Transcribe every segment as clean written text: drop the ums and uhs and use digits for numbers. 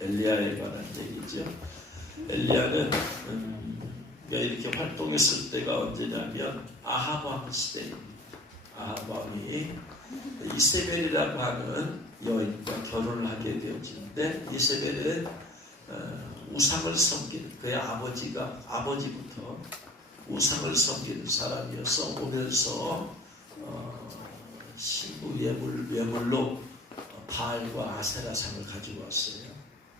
엘리야에 관한 얘기죠. 엘리야는 이렇게 활동했을 때가 언제냐면 아합 왕 시대입니다. 아합 왕이 이세벨이라고 하는 여인과 결혼을 하게 되어지는데, 이세벨은 우상을 섬기는, 그의 아버지부터 우상을 섬기는 사람이어서 오면서 신부 예물로 바알과 아세라상을 가지고 왔어요.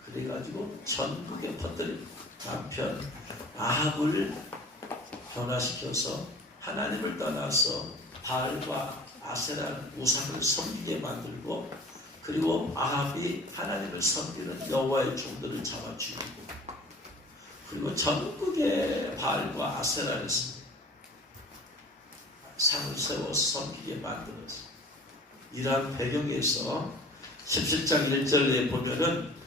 그래가지고 전국에 퍼뜨린 남편 아합을 변화시켜서 하나님을 떠나서 바알과 아세라 우상을 섬기게 만들고, 그리고 아합이 하나님을 섬기는 여호와의 종들을 잡아 죽이고, 그리고 전국에 바알과 아세라를 상을 세워서 섬기게 만들었어요. 이러한 배경에서 17장 1절에 보면은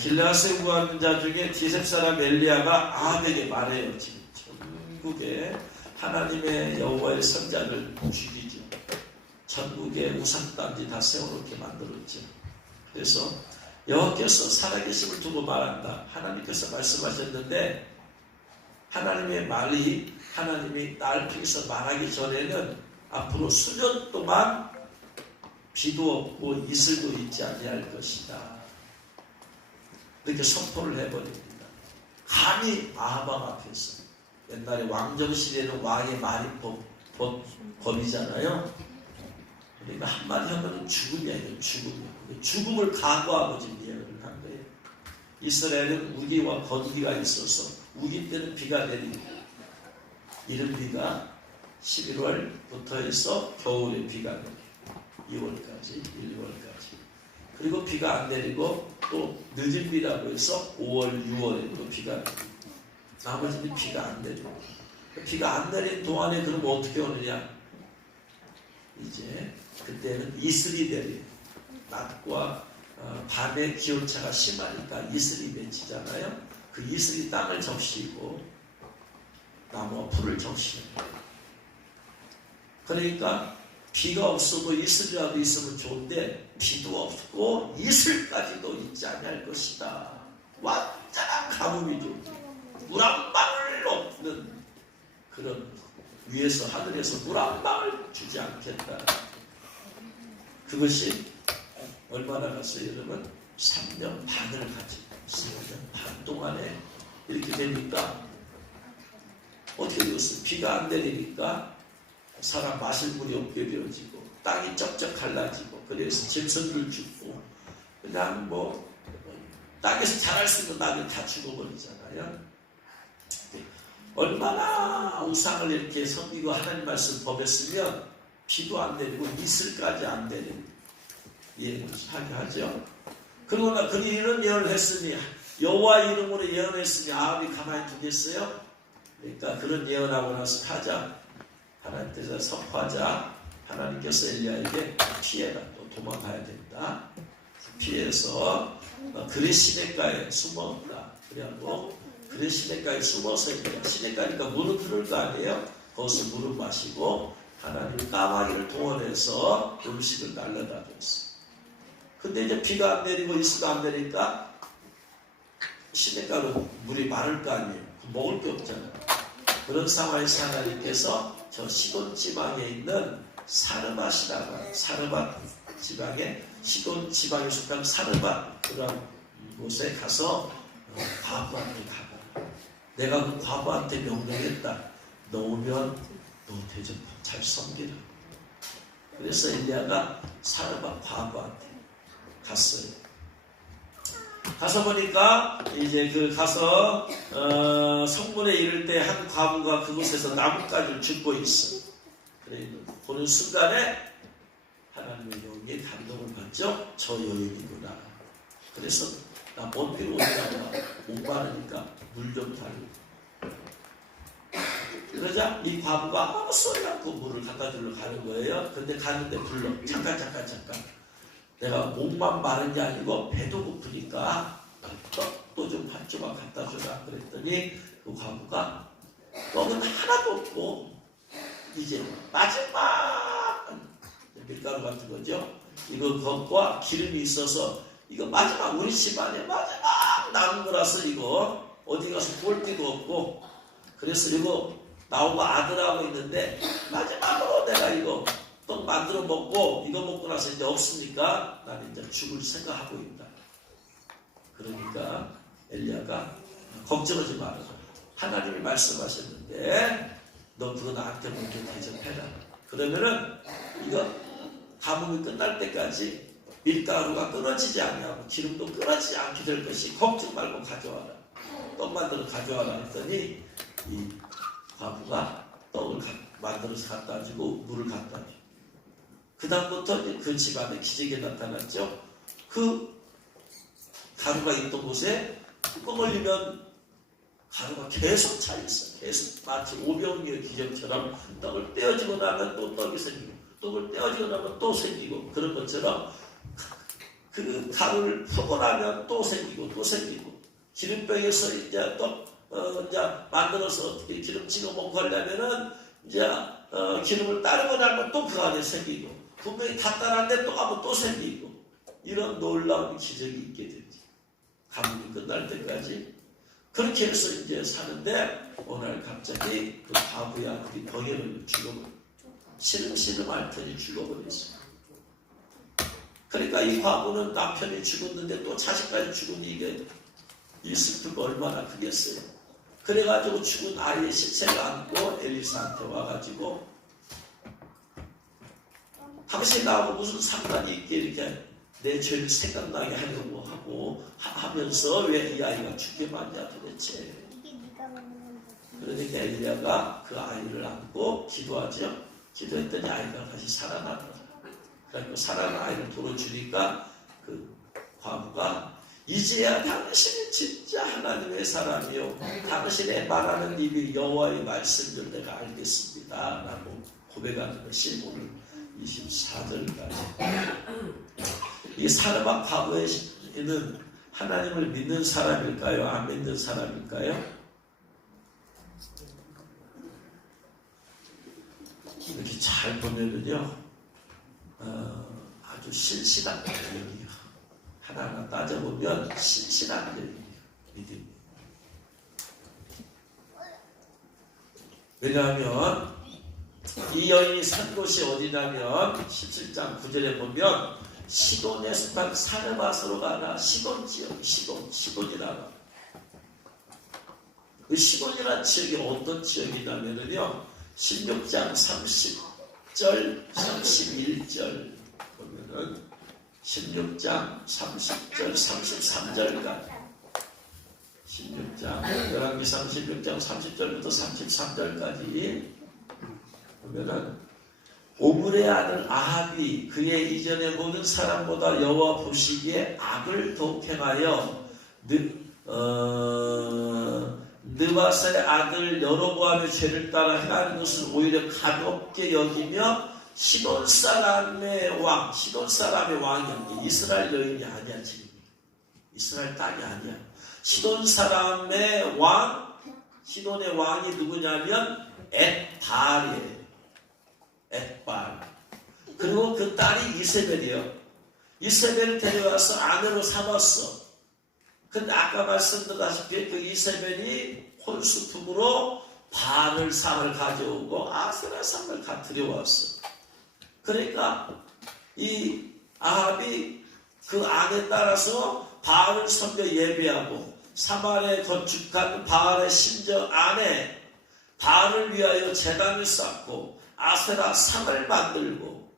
길르앗에 구하는 자 중에 디셉 사람 엘리야가 아합에게 말해요. 지금 전국에 하나님의 여호와의 선자를 죽이죠. 전국에 우상단지 다 세워놓게 만들었죠. 그래서 여호와께서 살아계심을 두고 말한다. 하나님께서 말씀하셨는데, 하나님의 말이 하나님이 날 통해서 말하기 전에는 앞으로 수년 동안 비도 없고 이슬도 있지 아니할 것이다. 이렇게 선포를 해버립니다. 감히 아합 왕 앞에서, 옛날에 왕정시대는 왕의 말이 법이잖아요. 그러니까 한마디 하면 죽음이에요. 죽음을 각오하고 지금 예언을 한 거예요. 이스라엘은 우기와 건기가 있어서 우기 때는 비가 내리고, 이른 비가 11월부터 해서 겨울에 비가 내리고 2월까지 1월까지, 그리고 비가 안 내리고 또 늦은 비라고 해서 5월 6월에 또 비가 내리고, 나머지는 비가 안 내리고. 비가 안 내린 동안에 그러면 어떻게 오느냐, 이제 그때는 이슬이 내려요. 낮과 밤의 기온차가 심하니까 이슬이 맺히잖아요. 그 이슬이 땅을 적시고 나무와 풀을 적시는 거예요. 그러니까 비가 없어도 이슬이라도 있으면 좋은데, 비도 없고 이슬까지도 있지 않을 것이다. 완전한 가뭄이죠. 물 한 방울 없는 그런, 위에서 하늘에서 물 한 방울 주지 않겠다. 그것이 얼마나 갔어요, 여러분? 3년 반을 가지고 3년 반 동안에 이렇게 되니까 어떻게 되었어요? 비가 안 내리니까 사람 마실 물이 없게 되어지고, 땅이 쩍쩍 갈라지고, 그래서 짐승들 죽고, 그냥 뭐 땅에서 자랄 수 있는 낙이 다 죽어버리잖아요. 얼마나 우상을 이렇게 섬기고 하나님 말씀 법했으면 비도 안 내리고 이슬까지 안 내리고 예언을 하게 하죠. 그러나 그는 이런 예언을 했으니, 여호와 이름으로 예언했으니 아합이 가만히 두겠어요? 그러니까 그런 예언하고 나서 하자, 하나님께서 선포하자, 하나님께서 엘리야에게 피해라, 또 도망가야 된다. 피해서 그의 시냇가에 숨었다. 그래갖고 그의 시냇가에 숨어서, 시냇가니까 물은 흐를 거 아니에요. 거기서 물을 마시고 하나님 까마귀를 동원해서 음식을 날려다 줬어. 근데 이제 비가 안 내리고 이슬도 안 내리니까 시냇가로 물이 마를 거 아니에요. 먹을 게 없잖아요. 그런 상황에서 하나님께서 저 시돈 지방에 있는 사르밧이라고, 사르밧 지방에, 시돈 지방에 속한 사르밧 그런 곳에 가서 과부한테 가봐. 내가 그 과부한테 명령했다. 너 오면 너 대접 잘 섬기라. 그래서 엘리야가 사르밧 과부한테 갔어요. 가서 보니까 이제 가서 성문에 이를 때 한 과부가 그곳에서 나뭇가지를 줍고 있어. 그래 보는 순간에 하나님의 영이 감동을 받죠. 저 여인이구나. 그래서 나 먼 길 오다가 목마르니까 물 좀 달고. 그러자 이 과부가 아무 소리 않고 물을 갖다 주러 가는 거예요. 근데 가는데 불러. 잠깐. 내가 목만 마른 게 아니고 배도 고프니까 떡도 좀 한 조각 갖다 주라. 그랬더니 그 과부가 떡은 하나도 없고 이제 마지막 밀가루 같은 거죠. 이거 것과 기름이 있어서 이거 마지막 우리 집안에 마지막 남은 거라서 이거 어디 가서 볼 데도 없고 그래서 이거 나오고 아들하고 있는데 마지막으로 내가 이거 떡 만들어 먹고 이거 먹고 나서 이제 없으니까 나는 이제 죽을 생각하고 있다. 그러니까 엘리야가 걱정하지 말아라. 하나님이 말씀하셨는데 너 그거 나한테 먼저 대접해라. 그러면은 이거 가뭄이 끝날 때까지 밀가루가 끊어지지 않냐고 기름도 끊어지지 않게 될 것이 걱정 말고 가져와라. 떡 만들어 가져와라 했더니 이 과부가 떡을 만들어서 갖다 주고 물을 갖다 주고 그 다음부터 그 집안에 기적이 나타났죠. 그 가루가 있던 곳에 뚜껑 올리면 가루가 계속 차있어. 계속 마치 오병이의 기적처럼 떡을 떼어지고 나면 또 떡이 생기고 떡을 떼어지고 나면 또 생기고 그런 것처럼 그 가루를 푸고 나면 또 생기고 또 생기고 기름병에서 이제 이제 만들어서 어떻게 기름 찍어 먹고 하려면은 이제 기름을 따르고 나면 또 그 안에 생기고 분명히 다 따랐는데 또 가면 또 생기고 이런 놀라운 기적이 있게 되지. 가뭄이 끝날 때까지 그렇게 해서 이제 사는데 오늘 갑자기 그 과부의 아들이 병에를 죽어버려. 시름시름 앓더니 죽어버렸어. 그러니까 이 과부는 남편이 죽었는데 또 자식까지 죽으니 이게 이 슬픔이 얼마나 크겠어요. 그래가지고 죽은 아이의 시체를 안고 엘리사한테 와가지고 당신 나하고 무슨 상관이 있게 이렇게 내 죄를 생각나게 하려고 하고 하면서 왜 이 아이가 죽게 만냐 도대체. 그러니까 엘리야가 그 아이를 안고 기도하죠. 기도했더니 아이가 다시 살아나더라. 그러니까 살아난 아이를 돌아주니까 그 과부가 이제야 당신이 진짜 하나님의 사람이요 당신의 말하는 입이 여호와의 말씀을 내가 알겠습니다 라고 고백하는 것이 오늘 24절까지. 이 사르밧 과부에는 하나님을 믿는 사람일까요? 안 믿는 사람일까요? 이렇게 잘 보면은요 아주 신실한 믿음이에요. 하나하나 따져보면 신실한 믿음이에요. 왜냐하면 이 여인이 산 곳이 어디냐면 17장 9절에 보면 시돈에 속한 사르밧으로 가나 시돈 지역, 시돈이라고. 그 시돈이라는 지역이 어떤 지역이냐면요 16장 30절 31절 보면은 16장 30절 33절까지 16장 열왕기상 16장 30절부터 33절까지 보면은 오므리의 아들 아합이 그의 이전에 모든 사람보다 여호와 보시기에 악을 독행하여 느바셀의 아들 여로보암의 죄를 따라 행하는 것을 오히려 가볍게 여기며 시돈 사람의 왕이야. 이스라엘 여인이 아니야 지금. 이스라엘 땅이 아니야. 시돈 사람의 왕, 시돈의 왕이 누구냐면 엣발이에요. 엣발. 그리고 그 딸이 이세벨이에요. 이세벨을 데려와서 아내로 삼았어. 근데 아까 말씀드렸다시피 그 이세벨이 혼수품으로 바알 상을 가져오고 아세라 상을 들여왔어. 그러니까 이 아합이 그 안에 따라서 바알을 섬겨 예배하고 사마리아에 건축한 바알의 신전 안에 바알을 위하여 제단을 쌓고 아세라 상을 만들고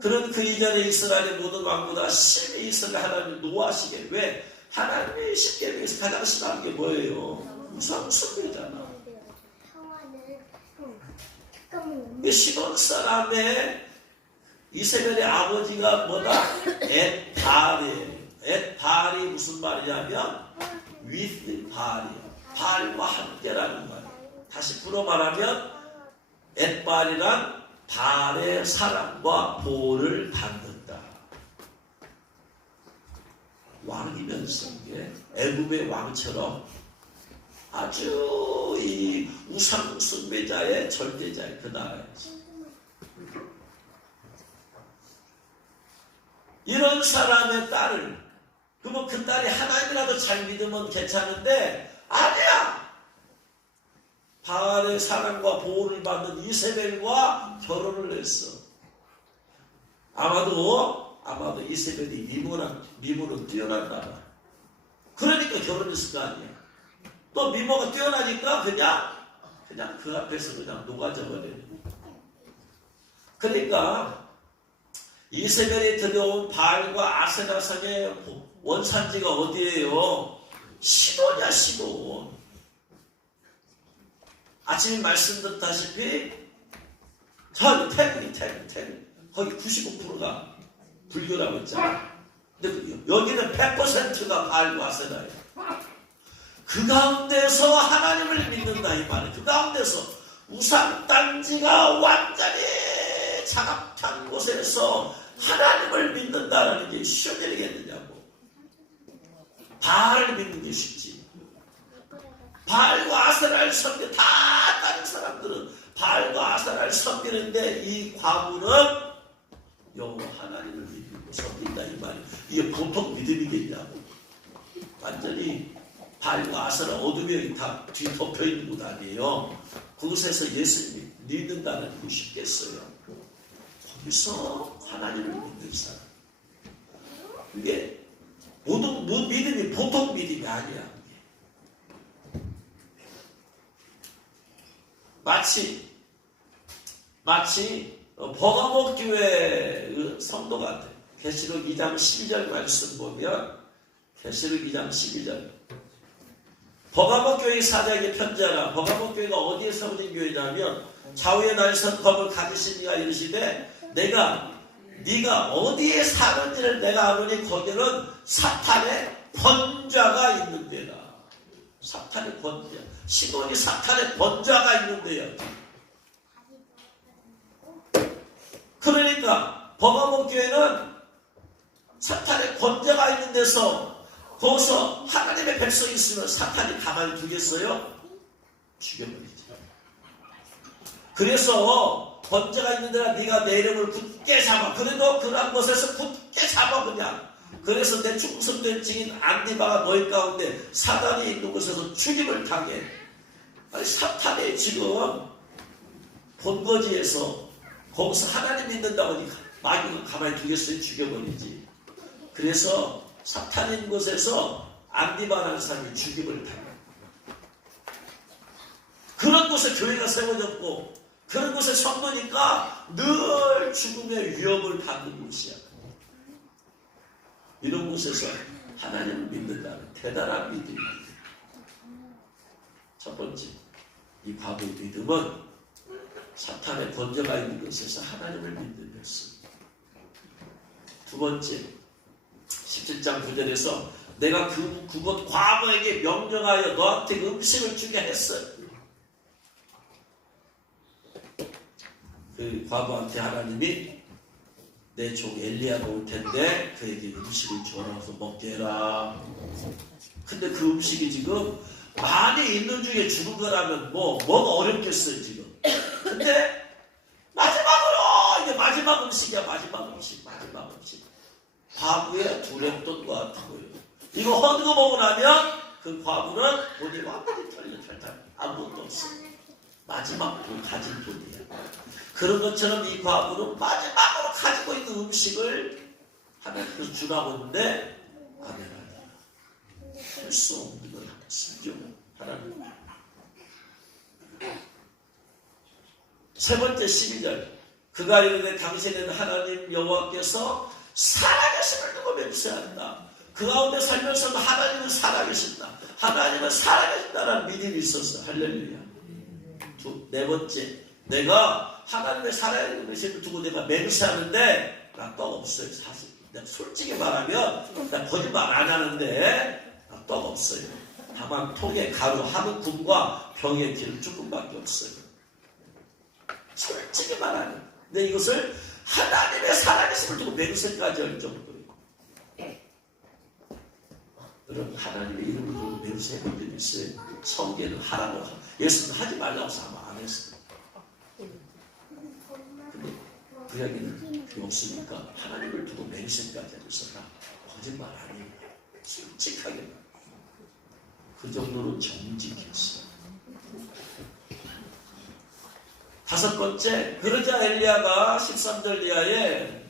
그런 그 이전에 이스라엘의 모든 왕보다 심히 이스라엘 하나님을 노하시게. 왜? 하나님의 십계명에서 가장 싫어하는 게 뭐예요? 우상 숭배잖아. 이 시돈 사람의 이세벨의 아버지가 뭐다? 엣발이에요. 엣발이 무슨 말이냐면 with 발이에요. 발과 함께라는 말이에요. 다시 풀어 말하면 엣발이란 발의 사랑과 보호를 받는다. 왕이면서 이게 애굽의 왕처럼 아주 이 우상 숭배자의 절대자의 그 나라였어. 이런 사람의 딸을, 그러면 그 딸이 하나님이라도 잘 믿으면 괜찮은데 아니야. 바알의 사랑과 보호를 받는 이세벨과 결혼을 했어. 아마도 이세벨이 미모는 뛰어났나 봐. 그러니까 결혼했을 거 아니야. 또 미모가 뛰어나니까 그냥 그 앞에서 그냥 녹아져 버려요. 그러니까 이세벨이 들여온 바알과 아세라상의 원산지가 어디예요? 시돈이야, 시돈. 아침에 말씀드렸다시피 태국 거기 95%가 불교라고 했잖아. 근데 여기는 100%가 바알과 아세라예요. 그 가운데서 하나님을 믿는다 이 말이에요. 그 가운데서 우상 단지가 완전히 장악한 곳에서 하나님을 믿는다라는 게 쉬운 일이겠느냐고. 바알을 믿는 게 쉽지. 바알과 아세라를 섬겨, 다 다른 사람들은 바알과 아세라를 섬기는데 이 과부는 여호와 하나님을 믿고 섬긴다 이 말이에요. 이게 보통 믿음이겠냐고. 완전히 바알과 아세라 어둠이 다 뒤덮여 있는 곳 아니에요. 그곳에서 예수님 믿는다는 게 쉽겠어요. 거기서 하나님을 믿는 사람. 이게 모든 믿음이 보통 믿음이 아니야. 마치 버가모 교회 성도 같아. 계시록 2장 12절 말씀 보면 계시록 2장 12절 버가모 교회 사장에게 편지하라. 버가모 교회가 어디에 세워진 교회냐면 좌우에 날선 검을 가지신 이가 이르시되 네가 어디에 사는지를 내가 아노니 거기는 사탄의 권좌가 있는 데다. 사탄의 권좌. 시돈이 사탄의 권좌가 있는 데요. 그러니까 버가모 교회는 사탄의 권좌가 있는 데서 거기서 하나님의 백성이 있으면 사탄이 가만히 두겠어요? 죽여버리죠. 그래서 권좌가 있는 데라 네가 내 이름을 굳게 잡아. 그래도 그러한 곳에서 굳게 잡아 그냥. 그래서 내 충성된 증인 안디바가 너희 가운데 사단이 있는 곳에서 죽임을 당해. 아니 사탄이 지금 본거지에서 거기서 하나님 믿는다고 하니까 마귀가 가만히 두겠어요? 죽여버리지. 그래서 사탄 있는 곳에서 안디바라는 사람이 죽임을 당해. 그런 곳에 교회가 세워졌고 그런 곳에 성도니까 늘 죽음의 위협을 받는 곳이야. 이런 곳에서 하나님을 믿는다는 대단한 믿음입니다. 첫 번째, 이 과부의 믿음은 사탄의 권좌가 있는 곳에서 하나님을 믿는 것입니다. 두 번째, 17장 9절에서 내가 그곳 과부에게 명령하여 너한테 음식을 주게 했어요. 그 과부한테 하나님이 내 종 엘리야가 올 텐데 그에게 음식을 줘서 먹게 해라. 근데 그 음식이 지금 많이 있는 중에 죽은 거라면 뭐가 어렵겠어요 지금. 근데 마지막으로 이제 마지막 음식이야. 마지막 음식. 과부의 두랩돈과 같은 거예요. 이거 허드거 먹고 나면 그 과부는 돈이 완전히 털탈 아무것도 없어. 마지막 돈 가진 돈이야. 그런 것처럼 이 과부는 마지막으로 가지고 있는 음식을 하나님께서 주라고 했는데 아멘. 할 수 없는 걸 순종 하나님. 세 번째 12절 그가 이르되 당신은 하나님 여호와께서 살아계심을 두고 맹세한다. 그 가운데 살면서도 하나님은 살아계신다. 하나님은 살아계신다라는 믿음이 있었어. 할렐루야. 네 번째 내가 하나님의 살아계심을 두고 내가 맹세하는데 낙떡 없어요. 사실 내가 솔직히 말하면 나 거짓말 안 하는데 낙떡 없어요. 다만 통에 가루 한 움큼과 병에 기름 조금밖에 없어요. 솔직히 말하면. 근데 이것을 하나님의 살아계심을 두고 맹세까지 할 정도예요. 여러분 하나님의 이름을 두고 맹세해본 적이 있어요. 성계는 하라고 예수는 하지 말라고 하면 안 했어요. 근데 그 이야기는 그게 없으니까 하나님을 두고 맹세까지 하고 있었다. 거짓말 아니에요. 솔직하게 그 정도로 정직했어요. 다섯 번째, 그러자 엘리야가 13절 이하에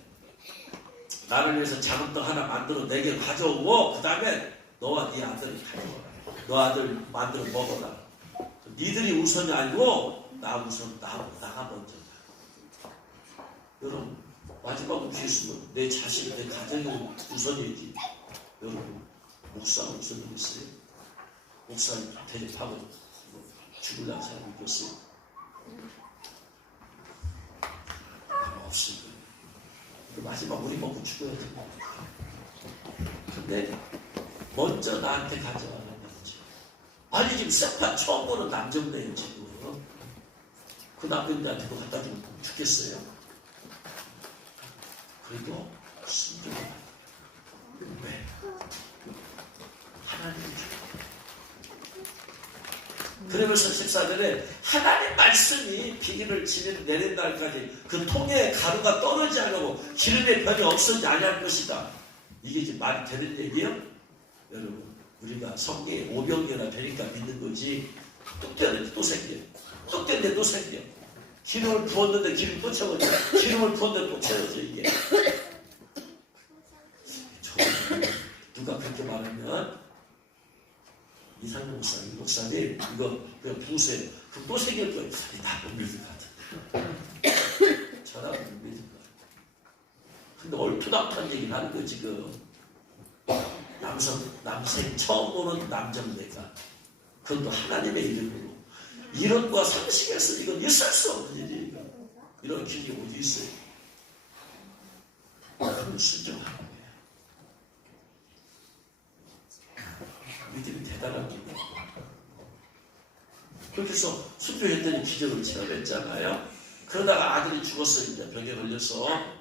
나를 위해서 작은 떡 하나 만들어 내게 가져오고 그 다음에 너와 네 아들을 가져오라. 너 아들 만들어 먹어라. 니들이 우선이 아니고 나 우선 나가 먼저. 여러분 마지막 우선이면 내 자신, 내 가정이 우선이지. 여러분 목사가 우선이겠어요? 목사 대접하고 죽을라는 사람이 있겠어요? 아마 없을 거예요. 마지막 우리 먹고 죽어야 돼. 근데 먼저 나한테 가져와라. 아니 지금 세판 처음 보는 남정네요 지금. 그 남편들한테 그거 갖다 주면 죽겠어요? 그래도 순종해. 왜? 하나님이 주고. 그러면서 14절에 하나님 말씀이 비닐을 지면 내린 날까지 그 통에 가루가 떨어지지 않고 기름의 변이 없어지지 않을 것이다. 이게 지금 말이 되는 얘기예요? 여러분 우리가 성경에 500개나 되니까 믿는 거지. 뚝 떼었는데 또 생겨. 뚝 떼었는데 또 생겨. 기름을 부었는데 기름 또 채워져. 기름을 부었는데 또 채워져 이게. 누가 그렇게 말하면 이상민 목사님 이거 그냥 부으세요. 그럼 또 생길 거예요. 나쁜 믿을 것 같은데. 저라고 믿을 것 같아요. 근데 얼토당토한 얘기를 하는 거 지금. 남생 처음 보는 남정네가 그것도 하나님의 이름으로 이론과 상식에서 이건 있을 수 없는 일이에요. 이런 길이 어디 있어요? 그걸 순종하는 거예요. 믿음이 대단합니다. 그렇게 해서 순종했더니 기적을 체험했잖아요. 그러다가 아들이 죽었어요. 이제 병에 걸려서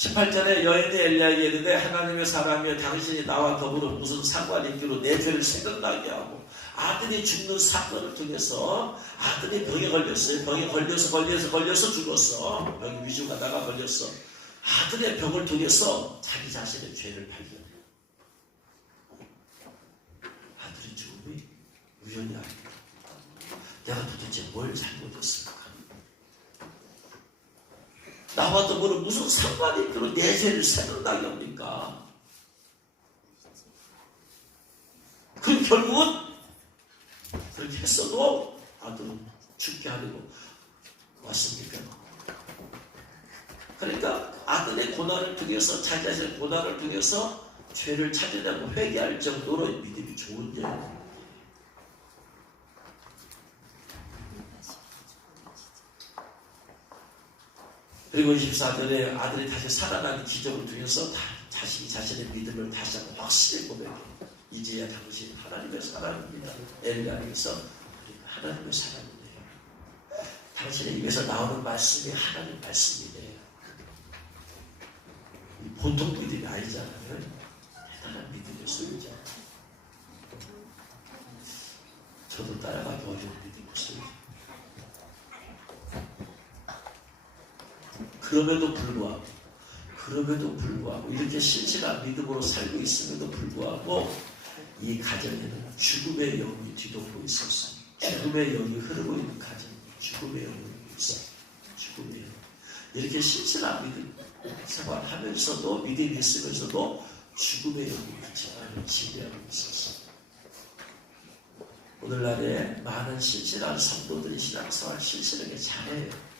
18절에 여인이 엘리야에게 이르되 하나님의 사람이여 당신이 나와 더불어 무슨 상관이 있기로 내 죄를 생각나게 하고 아들이 죽는 사건을 통해서 아들이 병에 걸렸어요. 병에 걸려서 죽었어. 병이 위중하다가 걸렸어. 아들의 병을 통해서 자기 자신의 죄를 발견해요. 아들의 죽음이 우연이 아닙니다. 내가 도대체 뭘 잘못했을까? 나와 더불어 무슨 상관이 있기로 내 죄를 생각나게 합니까? 그럼 결국은 그렇게 했어도 아들은 죽게 하려고 왔습니까? 그러니까 아들의 고난을 통해서 자기 자신의 고난을 통해서 죄를 찾아내고 회개할 정도로 믿음이 좋은 자예요. 그리고 24절에 아들이 다시 살아나는 기적을 통해서 자신의 믿음을 다시 한번 확실히 고백해요. 이제야 당신 하나님의 사람입니다. 엘리야에서 하나님의 사람이네요. 당신의 입에서 나오는 말씀이 하나님 말씀이네요. 보통 믿음이 아니잖아요. 대단한 믿음의 소유자. 저도 따라가기 어려운 믿음의 소유자. 그럼에도 불구하고 이렇게 신실한 믿음으로 살고 있음에도 불구하고 이 가정에는 죽음의 영이 뒤덮고 있었어요. 죽음의 영이 흐르고 있는 가정, 죽음의 영이 있어요. 죽음의 영. 이렇게 신실한 믿음 생활하면서도 믿음이 있으면서도 죽음의 영이 지배하고 있었어요. 오늘날에 많은 신실한 성도들이 신앙생활 신실하게 잘해요.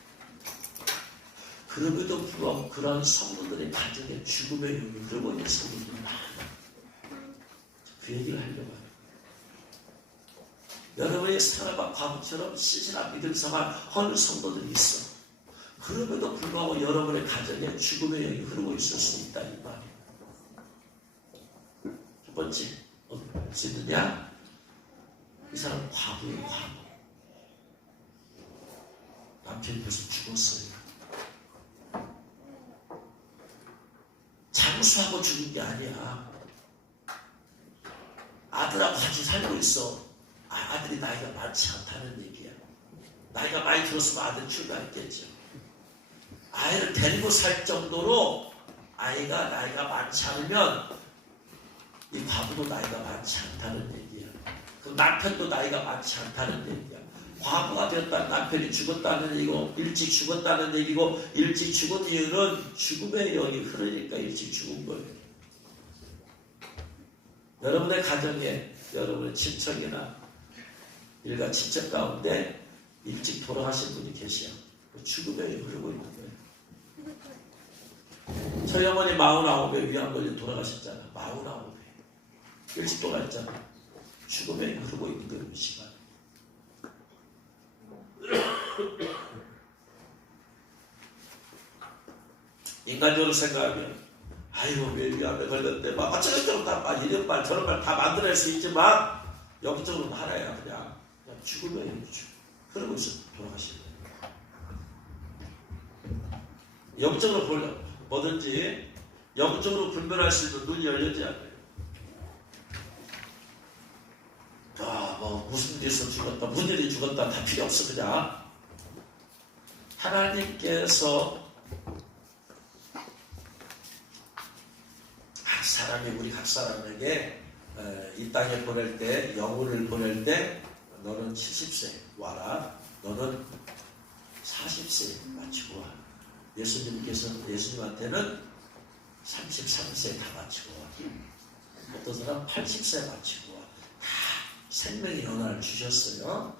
그럼에도 불구하고 그러한 성도들의 가정에 죽음의 영이 흐르고 있는 성도들이 많아요. 그 얘기를 하려고 해요. 여러분의 사랑과 과부처럼 신실한 믿음 생활 하는 성도들이 있어. 그럼에도 불구하고 여러분의 가정에 죽음의 영이 흐르고 있을 수 있다 이 말이에요. 첫 번째 어떻게 할 수 있느냐? 이 사람 과부예요. 과부. 남편이 벌써 죽었어요. 장수하고 죽은 게 아니야. 아들하고 같이 살고 있어. 아들이 나이가 많지 않다는 얘기야. 나이가 많이 들었으면 아들 출가했겠죠. 아이를 데리고 살 정도로 아이가 나이가 많지 않으면 이 과부도 나이가 많지 않다는 얘기야. 그 남편도 나이가 많지 않다는 얘기야. 과부가 되었다는 남편이 죽었다는 얘기고 일찍 죽었다는 얘기고 일찍 죽은 이유는 죽음의 영이 흐르니까 일찍 죽은 거예요. 여러분의 가정에 여러분의 친척이나 일가 친척 가운데 일찍 돌아가신 분이 계셔. 죽음의 영이 흐르고 있는 거예요. 저희 어머니 49에 위암 걸려 돌아가셨잖아. 49에 일찍 돌아갔잖아. 죽음의 영이 흐르고 있는 거예요. 이 시간. 인간적으로 생각하면 아이고 왜 위암에 걸렸는데 막 어쩌고저쩌고 다 이런 말 저런 말 다 만들어낼 수 있지만 영적으로는 하나야. 그냥 죽음의 영이 흐르고 있어. 돌아가시는 거예요. 영적으로 뭐든지 영적으로 분별할 수 있는 눈이 열려져야 돼요. 뭐 무슨 일에서 죽었다 무슨 일이 죽었다 다 필요 없어. 그냥 하나님께서 각 사람이 우리 각 사람에게 이 땅에 보낼 때 영혼을 보낼 때 너는 70세 와라. 너는 40세 마치고 와. 예수님한테는 33세 다 마치고 와. 어떤 사람 80세 마치고 와. 다 생명의 연화를 주셨어요.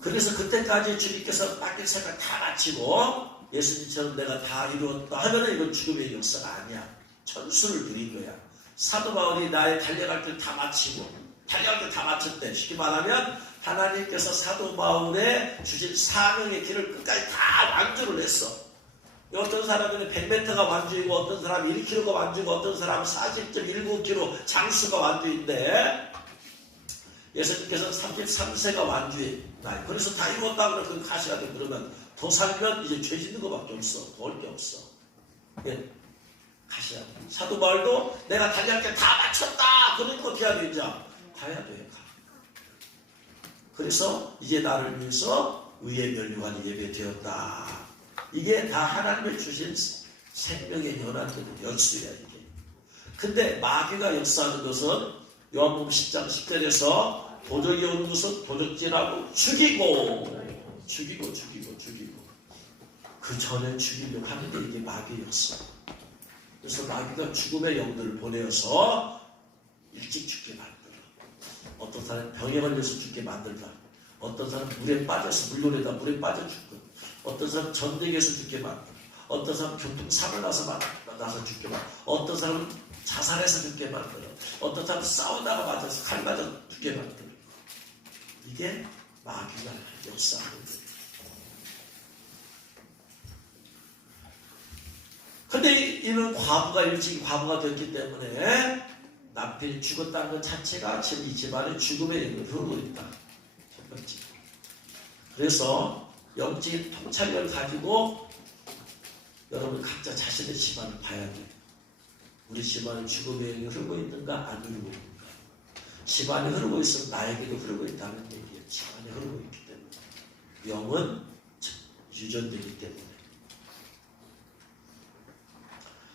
그래서 그때까지 주님께서 맡길 생각 다 마치고 예수님처럼 내가 다 이루었다 하면 이건 죽음의 역사가 아니야. 천수를 드린 거야. 사도 바울이 나의 달려갈 길 다 마치고 달려갈 길 다 마쳤대. 쉽게 말하면 하나님께서 사도 바울에 주신 사명의 길을 끝까지 다 완주를 했어. 어떤 사람은 100m가 완주이고 어떤 사람은 1km가 완주이고 어떤 사람은 40.19km 장수가 완주인데 예수님께서는 33세가 완주의 나이. 그래서 다 이루었다 그러면 가시라도 그러면 더 살면 이제 죄 짓는 것밖에 없어. 더 올 게 없어. 예. 가시라도. 사도 바울도 내가 달려갈 때 다 마쳤다. 그러니까 어떻게 해야 되냐. 가야 돼. 가. 그래서 이제 나를 위해서 의의 면류관이 예배되었다. 이게 다 하나님의 주신 생명의 연한되는 연수야 이게. 근데 마귀가 역사하는 것은 요한복음 10장 10절에서 도적이 오는 것은 도적질하고 죽이고 그 전에 죽이려고 하는데 이게 마귀의 역사. 그래서 마귀가 죽음의 영들을 보내어서 일찍 죽게 만들어. 어떤 사람은 병에 걸려서 죽게 만들다. 어떤 사람은 물에 빠져서 물놀이다 물에 빠져 죽고. 어떤 사람은 전쟁에서 죽게 만들어. 어떤 사람은 교통사고 나서 죽게 만들어. 어떤 사람은 자살해서 죽게 만들어. 어떤 사람은 싸우다가 맞아서 칼 맞아 죽게 만들어. 이게 마귀가 역사하는 거예요. 근데 이는 과부가 일찍 과부가 됐기 때문에 남편이 죽었다는 것 자체가 지금 이 집안의 죽음의 영을 흐르고 있다. 첫 번째. 그래서 영적인 통찰력을 가지고 여러분 각자 자신의 집안을 봐야 돼요. 우리 집안에 죽음의 영이 흐르고 있는가 안 흐르고 있는가. 집안에 흐르고 있으면 나에게도 흐르고 있다는 얘기예요. 집안에 흐르고 있기 때문에. 영은 유전되기 때문에.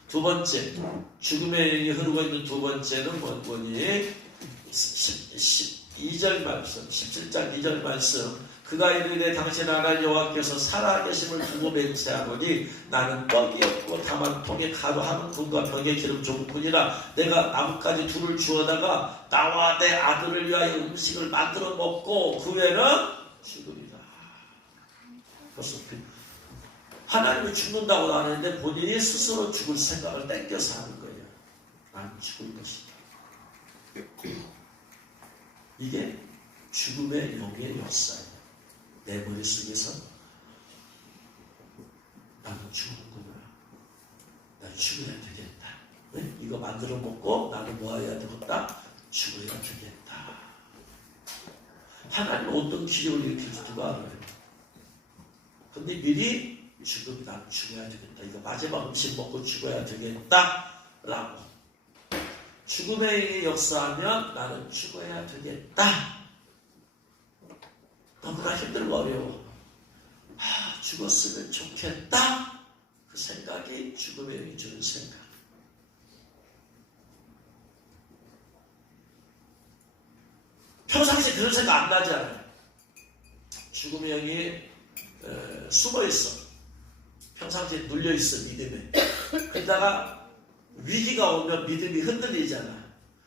두 번째, 죽음의 영이 흐르고 있는 두 번째는 뭐니? 2절 말씀, 17장 2절 말씀. 그가 이르되 당신 하나님 여호와께서 살아계심을 두고 맹세하노니 나는 떡이 없고 다만 통에 가루 한 움큼과 병에 기름 조금뿐이라. 내가 나뭇가지 둘을 주어다가 나와 내 아들을 위하여 음식을 만들어 먹고 그 후에는 죽으리라. 벌써 하나님이 죽는다고 하는데 본인이 스스로 죽을 생각을 땡겨서 하는 거예요. 나는 죽을 것이다. 이게 죽음의 영의 역사예요. 내 머릿속에서 나는 죽는구나. 나는 죽어야 되겠다. 네? 이거 만들어 먹고 나는 뭐 해야 되겠다? 죽어야 되겠다. 하나님은 어떤 기적을 일으킬지 누가 알아요? 근데 미리 난 죽어야 되겠다. 이거 마지막 음식 먹고 죽어야 되겠다. 라고. 죽음의 역사하면 나는 죽어야 되겠다. 너무나 힘들고 어려워. 죽었으면 좋겠다. 그 생각이 죽음의 영이 주는 생각. 평상시에 그런 생각 안 나지 않아요. 죽음의 영이 숨어있어. 평상시에 눌려있어, 믿음에. 그러다가 위기가 오면 믿음이 흔들리잖아.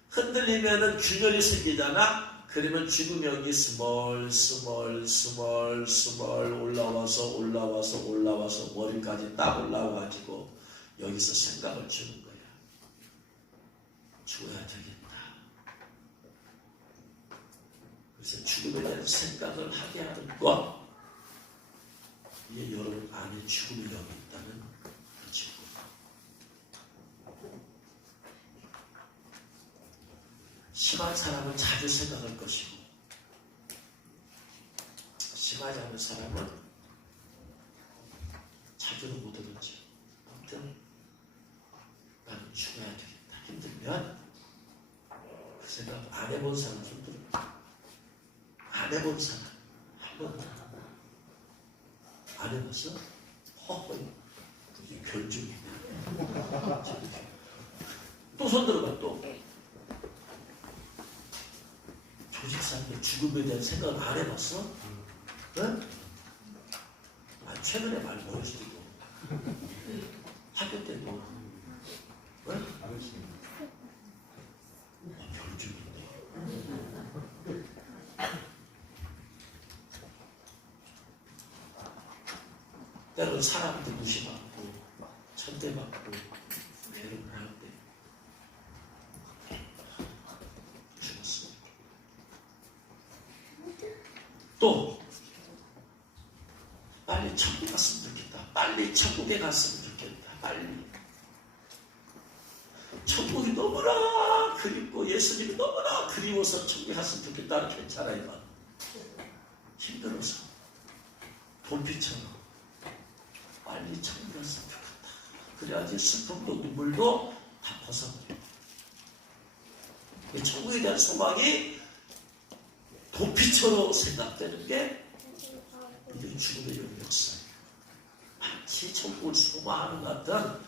흔들리면은 균열이 생기잖아. 그러면 죽음의 영이 스멀 올라와서 머리까지 딱 올라와가지고 여기서 생각을 주는 거야. 죽어야 되겠다. 그래서 죽음에 대한 생각을 하게 하는 것. 이게 여러분 안에 죽음의 영이 있다는 거죠. 심한 사람은 자주 생각할 것이고, 심하지 않은 사람은 자주는 못하겠죠. 아무튼 나는 죽어야 되겠다. 힘들면 그 생각 안 해본 사람 힘들어. 안 해본 사람 한 번도 안 해봤어? 허허이 그게 견중이네. 또 손 들어봐. 또 조직 사람들 죽음에 대한 생각을 안 해봤어? 응? 아, 최근에 말 뭐였어 이거? 학교 때 뭐? 응? 견중이네. 때로는 사람한테 무시받고 천대받고 괴롭을 할 때 죽었어. 또 빨리 천국 갔으면 좋겠다. 빨리 천국에 갔으면 좋겠다. 빨리 천국이 너무나 그립고 예수님이 너무나 그리워서 천국에 갔으면 좋겠다는 괜찮아. 이만 힘들어서 돈피처럼 빨리 천국에 갔으면 좋겠다. 그래야지 슬픔도 눈물도 다 벗어버려. 천국에 대한 소망이 도피처로 생각되는 게 이게 죽음의 영 역사예요. 마치 천국을 소망하는 것 같은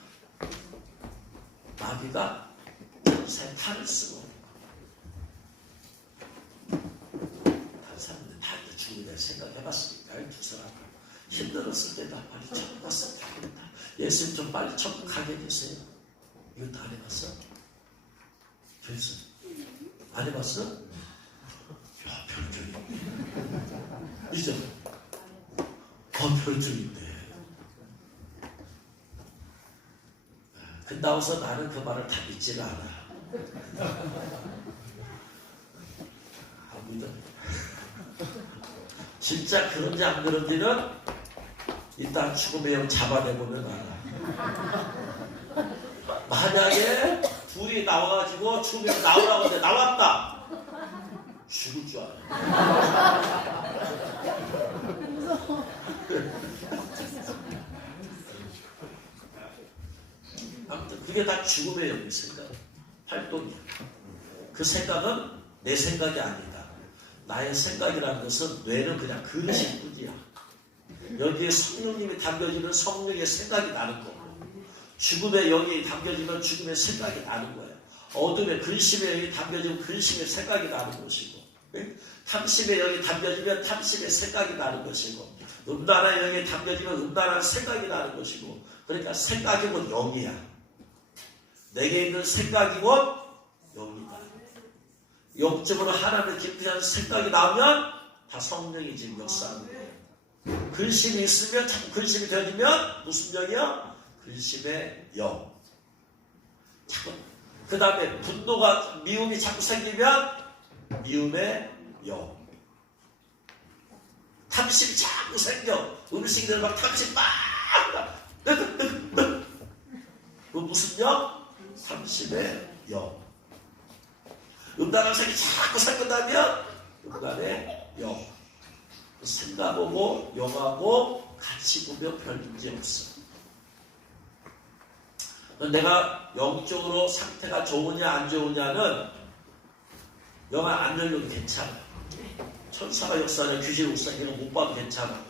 마귀가 천사의 탈을 쓰고 다른 사람들 다 죽음에 대한 생각해봤으니까 두 사람 힘들었을 때다 빨리 천국 갔으면 좋겠다. 예수님 좀 빨리 천국 가게 해주세요. 이것도 안 해봤어? 그래서 안 해봤어? 야, 별줄인데. 이제 별줄인데. 근다고서 나는 그 말을 다 믿지를 않아. 안 믿어. 진짜 그런지 안 그런지는 일단 죽음의 영 잡아내보면 알아. 만약에 둘이 나와가지고 죽음의 영 나오라고 하는데 나왔다. 죽을 줄 알아. 아무튼 그게 다 죽음의 영의 생각, 활동이야. 그 생각은 내 생각이 아니다. 나의 생각이라는 것은 뇌는 그냥 그릇일 뿐이야. 여기에 성령님이 담겨지면 성령의 생각이 나는 거고, 죽음의 영이 담겨지면 죽음의 생각이 나는 거야. 어둠의 근심의 영이 담겨지면 근심의 생각이 나는 것이고, 탐심의 영이 담겨지면 탐심의 생각이 나는 것이고, 음란한 영이 담겨지면 음란한 생각이 나는 것이고. 그러니까 생각이 곧 영이야. 내게 있는 생각이 곧 영이다. 영적으로 하나님을 기쁘시하는 생각이 나오면 다 성령이 지금 역사하는 거예요. 근심이 있으면 자꾸 근심이 되어지면 무슨 영이야? 근심의 영. 그 다음에 분노가, 미움이 자꾸 생기면 미움의 영. 탐심이 자꾸 생겨. 음식이 되면 막 탐심 막 그 무슨 영? 탐심의 영. 음란한 생각이 자꾸 생긴다면 음란의 영. 생각하고 영하고 같이 보면 별 문제 없어. 내가 영적으로 상태가 좋으냐 안 좋으냐는 영화 안 열려도 괜찮아. 천사가 역사하냐 귀신 역사하냐 못 봐도 괜찮아.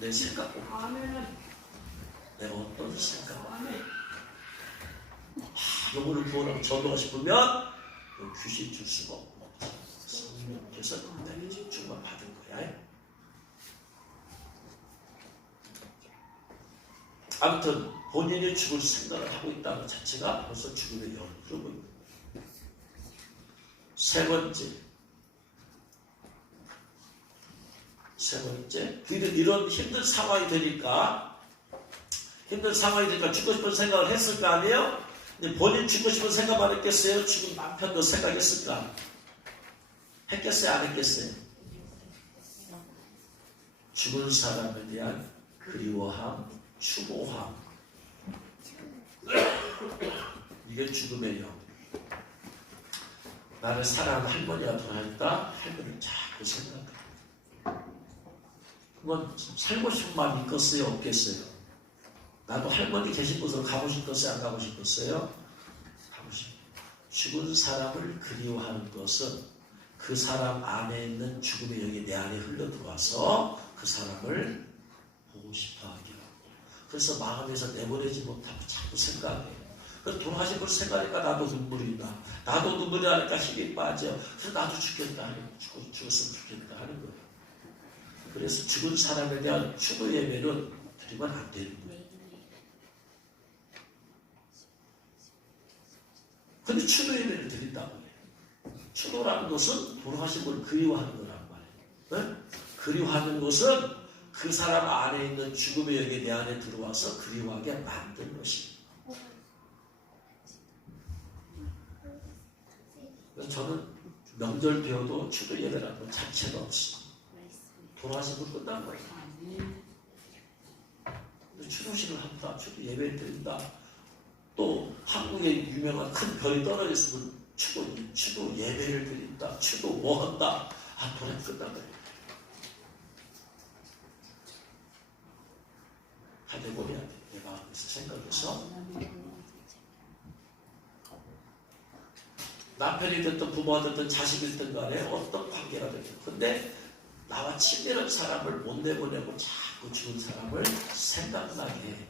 내 생각 보고 내가 어떤 생각 영혼을 구원하고 전도가 싶으면 귀신 줄 수가 없고 성령께서 내게 집중만 받은 거야. 아무튼 본인이 죽을 생각을 하고 있다는 자체가 벌써 죽음의 영을 흐르고 있는 거예요. 세 번째, 이런 힘든 상황이 되니까 죽고 싶은 생각을 했을 거 아니에요? 근데 본인 죽고 싶은 생각만 했겠어요? 죽은 남편도 생각했을까? 했겠어요? 안 했겠어요? 죽은 사람에 대한 그리워함, 추모함. 이게 죽음의 영. 나를 사랑하는 할머니가 돌아왔다. 할머니를 자꾸 생각해. 그건 살고 싶은 마음이 있겠어요? 없겠어요? 나도 할머니 계신 곳으로 가고 싶겠어요? 안 가고 싶겠어요? 가고 싶어요. 죽은 사람을 그리워하는 것은 그 사람 안에 있는 죽음의 영이 내 안에 흘러 들어와서 그 사람을 보고 싶어 하게 하고, 그래서 마음에서 내보내지 못하고 자꾸 생각해요. 그래서 돌아가신 걸 생각하니까 나도 눈물이 나. 나도 눈물이 나니까 힘이 빠져. 그래서 나도 죽겠다 하는 거예요. 죽었으면 좋겠다 하는 거예요. 그래서 죽은 사람에 대한 추도 예배는 드리면 안 되는 거예요. 근데 추도 예배를 드린다고 해요. 추도라는 것은 돌아가신 걸 그리워하는 거란 말이에요. 네? 그리워하는 것은 그 사람 안에 있는 죽음의 영이 내 안에 들어와서 그리워하게 만든 것입니다. 그래서 저는 명절 배워도 추도 예배라는 것 자체가 없습니다. 돌아가신 걸 끝난 거예요. 추도식을 한다, 추도 예배를 드린다. 또 한국에 유명한 큰 별이 떨어져 있으면 추도 예배를 드린다, 추도 뭐 한다. 돌아 끝난 거예요. 하대고야 내 마음에서 생각해서 남편이 됐든 부모가 됐든 자식이 됐든 간에 어떤 관계가 됐든, 근데 나와 친밀한 사람을 못 내보내고 자꾸 죽은 사람을 생각나게 해.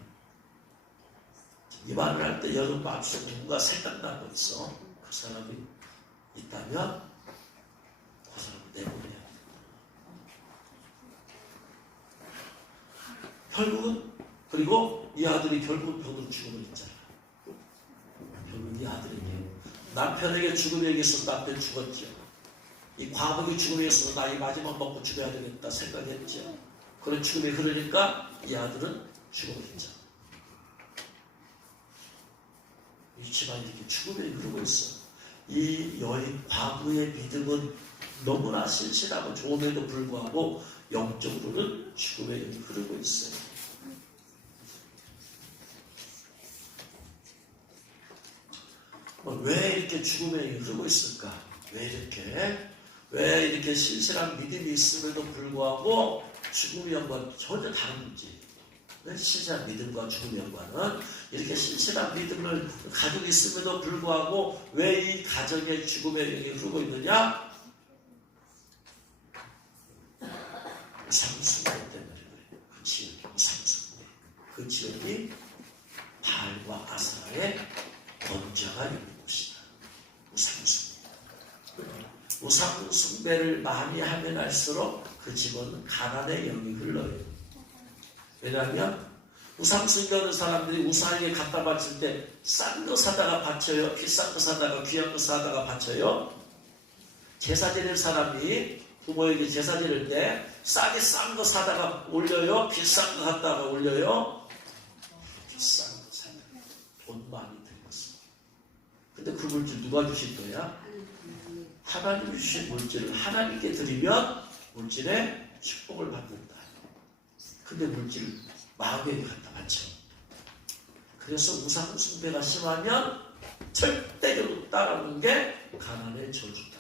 이 말을 할 때 여러분 마음속에 누군가 생각나고 있어. 그 사람이 있다면 그 사람을 내보내야 돼. 결국은, 그리고 이 아들이 결국은 병으로 죽음을 했잖아. 결국은 이 아들에게, 남편에게 죽음에 의해서 남편 죽었죠. 이 과부의 죽음에 의해서 나이 마지막 먹고 죽어야 되겠다 생각했죠. 그런 죽음이 흐르니까 이 아들은 죽어버렸죠. 이 집안이 이렇게 죽음에 흐르고 있어. 이 여인 과부의 믿음은 너무나 신실하고 좋음에도 불구하고 영적으로는 죽음에 흐르고 있어요. 왜 이렇게 죽음에 흐르고 있을까? 왜 이렇게 신실한 믿음이 있음에도 불구하고 죽음의 연관 전혀 다른 문제예요. 왜 신실한 믿음과 죽음의 연관은 이렇게 신실한 믿음을 가지고 있음에도 불구하고 왜 이 가정의 죽음의 영이 흐르고 있느냐? 우상숭배 때문에 그래요. 그 지역이 우상숭배. 그 지역이 바알과 아세라의 번제가 있는 곳이다. 우상숭배. 우상숭배를 많이 하면 할수록 그 집은 가난의 영이 흘러요. 왜냐하면 우상숭배하는 사람들이 우상에게 갖다 바칠 때 싼 거 사다가 바쳐요? 비싼 거 사다가 귀한 거 사다가 바쳐요? 제사 지낼 사람이 부모에게 제사 지낼 때 싸게 싼 거 사다가 올려요? 비싼 거 갖다가 올려요? 비싼 거 사다가 돈 많이 들였어. 근데 그 물질 누가 주실 거야? 하나님이 주신 물질을 하나님께 드리면 물질에 축복을 받는다. 근데 물질을 마귀에게 갖다 바쳐. 그래서 우상숭배가 심하면 절대적으로 따라오는 게 가난의 저주다.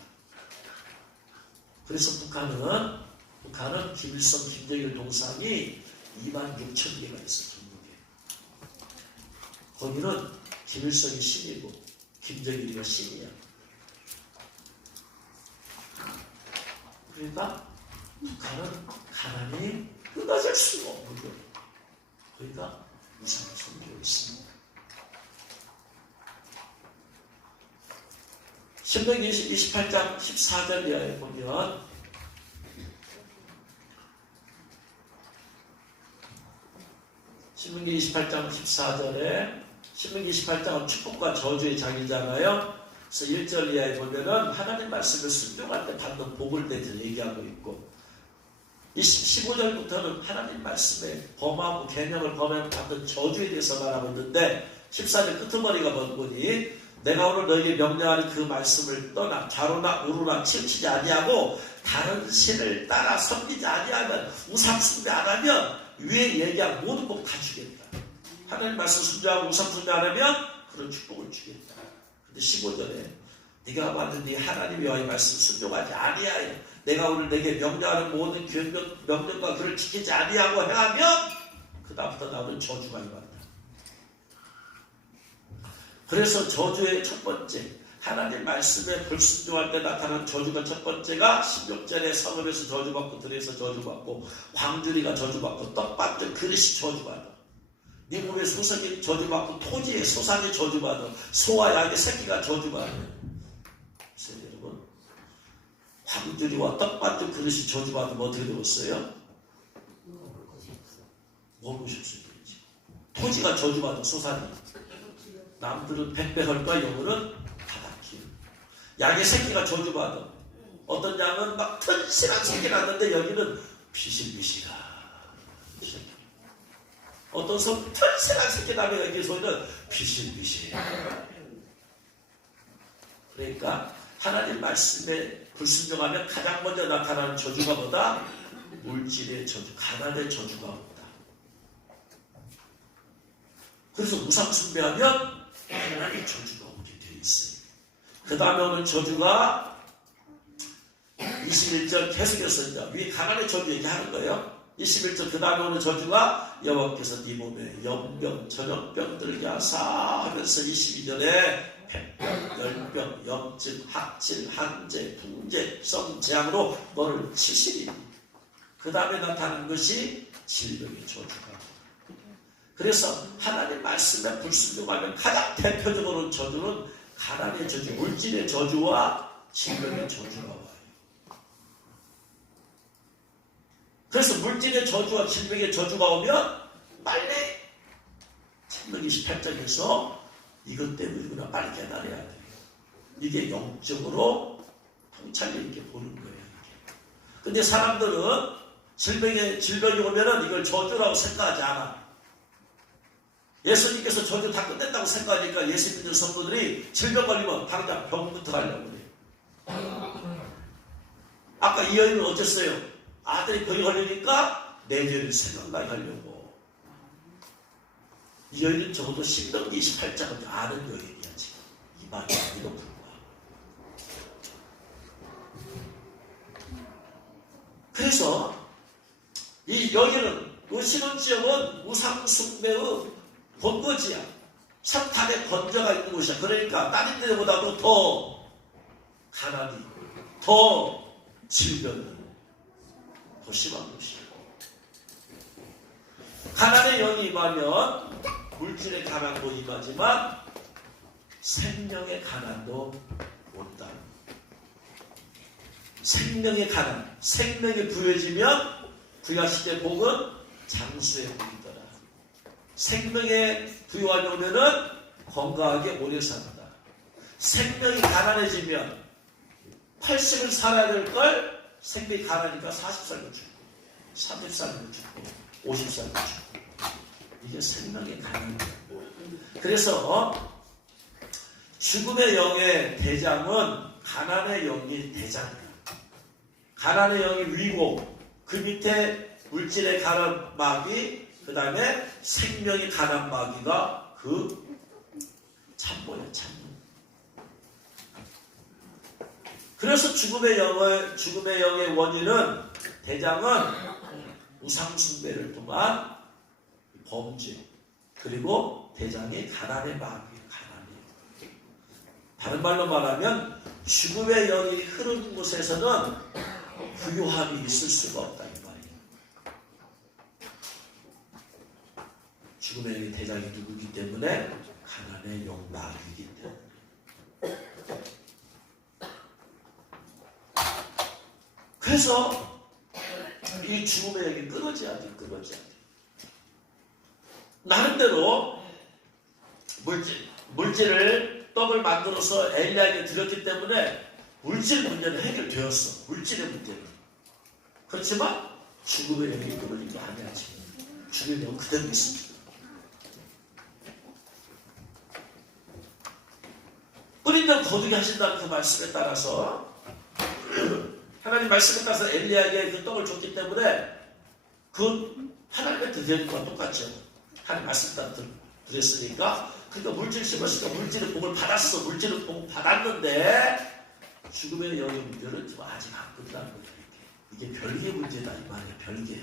그래서 북한은 김일성, 김정일 동상이 26,000개가 있어. 전국에. 거기는 김일성이 신이고 김정일이가 신이야. 그러니까 북한은 가난이 끊어질 수가 없는 거예요. 그러니까 우상 숭배였습니다. 신명기 28장 14절 이하에 보면 신명기 28장 14절에 신명기 28장은 축복과 저주의 장이잖아요. 그래서 1절 이하에 보면은 하나님 말씀을 순종할 때 받는 복을 대해서 얘기하고 있고 15절부터는 하나님 말씀에 범하고 계명을 범하면 받는 저주에 대해서 말하고 있는데 14절 끄트머리가 뭐니 내가 오늘 너에게 명령하는 그 말씀을 떠나 좌로나 우로나 치우치지 아니하고 다른 신을 따라 섬기지 아니하면 우상 숭배 안 하면 위에 얘기한 모든 복 다 주겠다. 하나님 말씀 순종하고 우상 숭배 안 하면 그런 축복을 주겠다. 근데 15절에 네가 받는 네 하나님 여호와의 말씀 순종하지 아니하여 내가 오늘 내게 명령하는 모든 명령과 그를 지키지 아니하고 행하면 그 다음부터 나오는 저주가 임한다. 그래서 저주의 첫 번째 하나님 말씀에 불순종할 때 나타나는 저주가 첫 번째가 16절에 성읍에서 저주받고 들에서 저주받고 광주리가 저주받고 떡받던 그릇이 저주받아. 네 몸에 소석이 저주받고 토지에 소상이 저주받아. 소와 양의 새끼가 저주받아. 그래서 여러분 광주리와 떡받던 그릇이 저주받으면 어떻게 되었어요? 먹을 것이 없어요. 토지가 저주받은 소산이 남들은 백배할까 영어는 다닥기. 양의 새끼가 저주받아. 어떤 양은 막 튼실한 새끼 났는데 여기는 비실비실한 새끼. 어떤 손 튼실한 새끼 나면 여기 손은 비실비실. 그러니까 하나님 말씀에 불순종하면 가장 먼저 나타나는 저주가 뭐다? 물질의 저주, 가난의 저주가 온다. 그래서 우상 숭배하면 하나님의 저주가 오게 되어 있어요. 그 다음에 오는 저주가 21절 계속해서 이제 위에 가난의 저주 얘기하는 거예요. 21절 그 다음에 오는 저주가 여호와께서 네 몸에 염병, 전염병 들게 하사 하면서 22절에 백병, 열병, 염증, 학질, 한재, 풍재, 성재앙으로 너를 치시리니 그 다음에 나타나는 것이 질병의 저주가. 그래서 하나님 말씀에 불순종하면 가장 대표적으로 저주는 가난의 저주, 물질의 저주와 질병의 저주가 와요. 그래서 물질의 저주와 질병의 저주가 오면 빨리 신명기 28장에서 이것 때문이구나 빨리 깨달아야 돼요. 이게 영적으로 통찰력 있게 보는 거예요. 근데 사람들은 질병이 오면은 이걸 저주라고 생각하지 않아. 예수님께서 저주 다 끝냈다고 생각하니까 예수 믿는 성도들이 질병 걸리면 당장 병부터 가려고 그래요. 아까 이 여인은 어땠어요? 아들이 병이 걸리니까 내년을 생각나게 하려고. 이 여인은 적어도 신명기 28장을 아는 여인이야 지금. 이 말이 아니도 불구하고. 그래서 이 여기는 신혼지역은 우상숭배의 본거지야. 사탄의 권좌가 있는 곳이야. 그러니까 다른 데보다도 더 가난이, 더 질병이 더 심한 곳이야. 가난의 영이 임하면 물질의 가난도 임하지만 생명의 가난도 온다. 생명의 가난, 생명이 부여지면 부여시대 복은 장수의 복이더라. 생명에 부여가 오면은 건강하게 오래 산다. 생명이 가난해지면 80을 살아야 될 걸 생명이 가난하니까 40살도 죽고 30살도 죽고 50살도 죽고. 이게 생명의 가난이에요. 그래서 죽음의 영의 대장은 가난의 영이 대장이에요. 가난의 영이 위고 그 밑에 물질의 가난 마귀, 그 다음에 생명의 가난 마귀가 그 참모예요, 참모. 그래서 죽음의 영의 원인은 대장은 우상숭배를 통한 범죄, 그리고 대장의 가난의 마귀, 가난이에요. 다른 말로 말하면 죽음의 영이 흐르는 곳에서는 부유함이 있을 수가 없다 이 말이에요. 죽음의 영의 대장이 누구기 때문에? 가난의 영 마귀이기 때문에. 그래서 이 죽음의 영이 끊어져야 돼. 나름대로 물질을 떡을 만들어서 엘리야에게 드렸기 때문에 물질 문제는 해결되었어. 물질의 문제는. 그렇지만 죽음의 영이 끊어진 게 아니야. 지금 죽음의 영은 그대로 있습니다. 뿌린들 거두게 하신다는 그 말씀에 따라서 하나님 말씀에 따라서 엘리야에게 그 떡을 줬기 때문에 그 하나님한테 드리는 것과 똑같죠. 하나님 말씀 따라 드렸으니까. 그러니까 물질 심었으니까 물질의 복을 받았어. 물질의 복을 받았는데 죽음의 영의 문제는 지금 아직 안 끝나는 거죠. 이게 별개 문제다 이 말이야. 별개.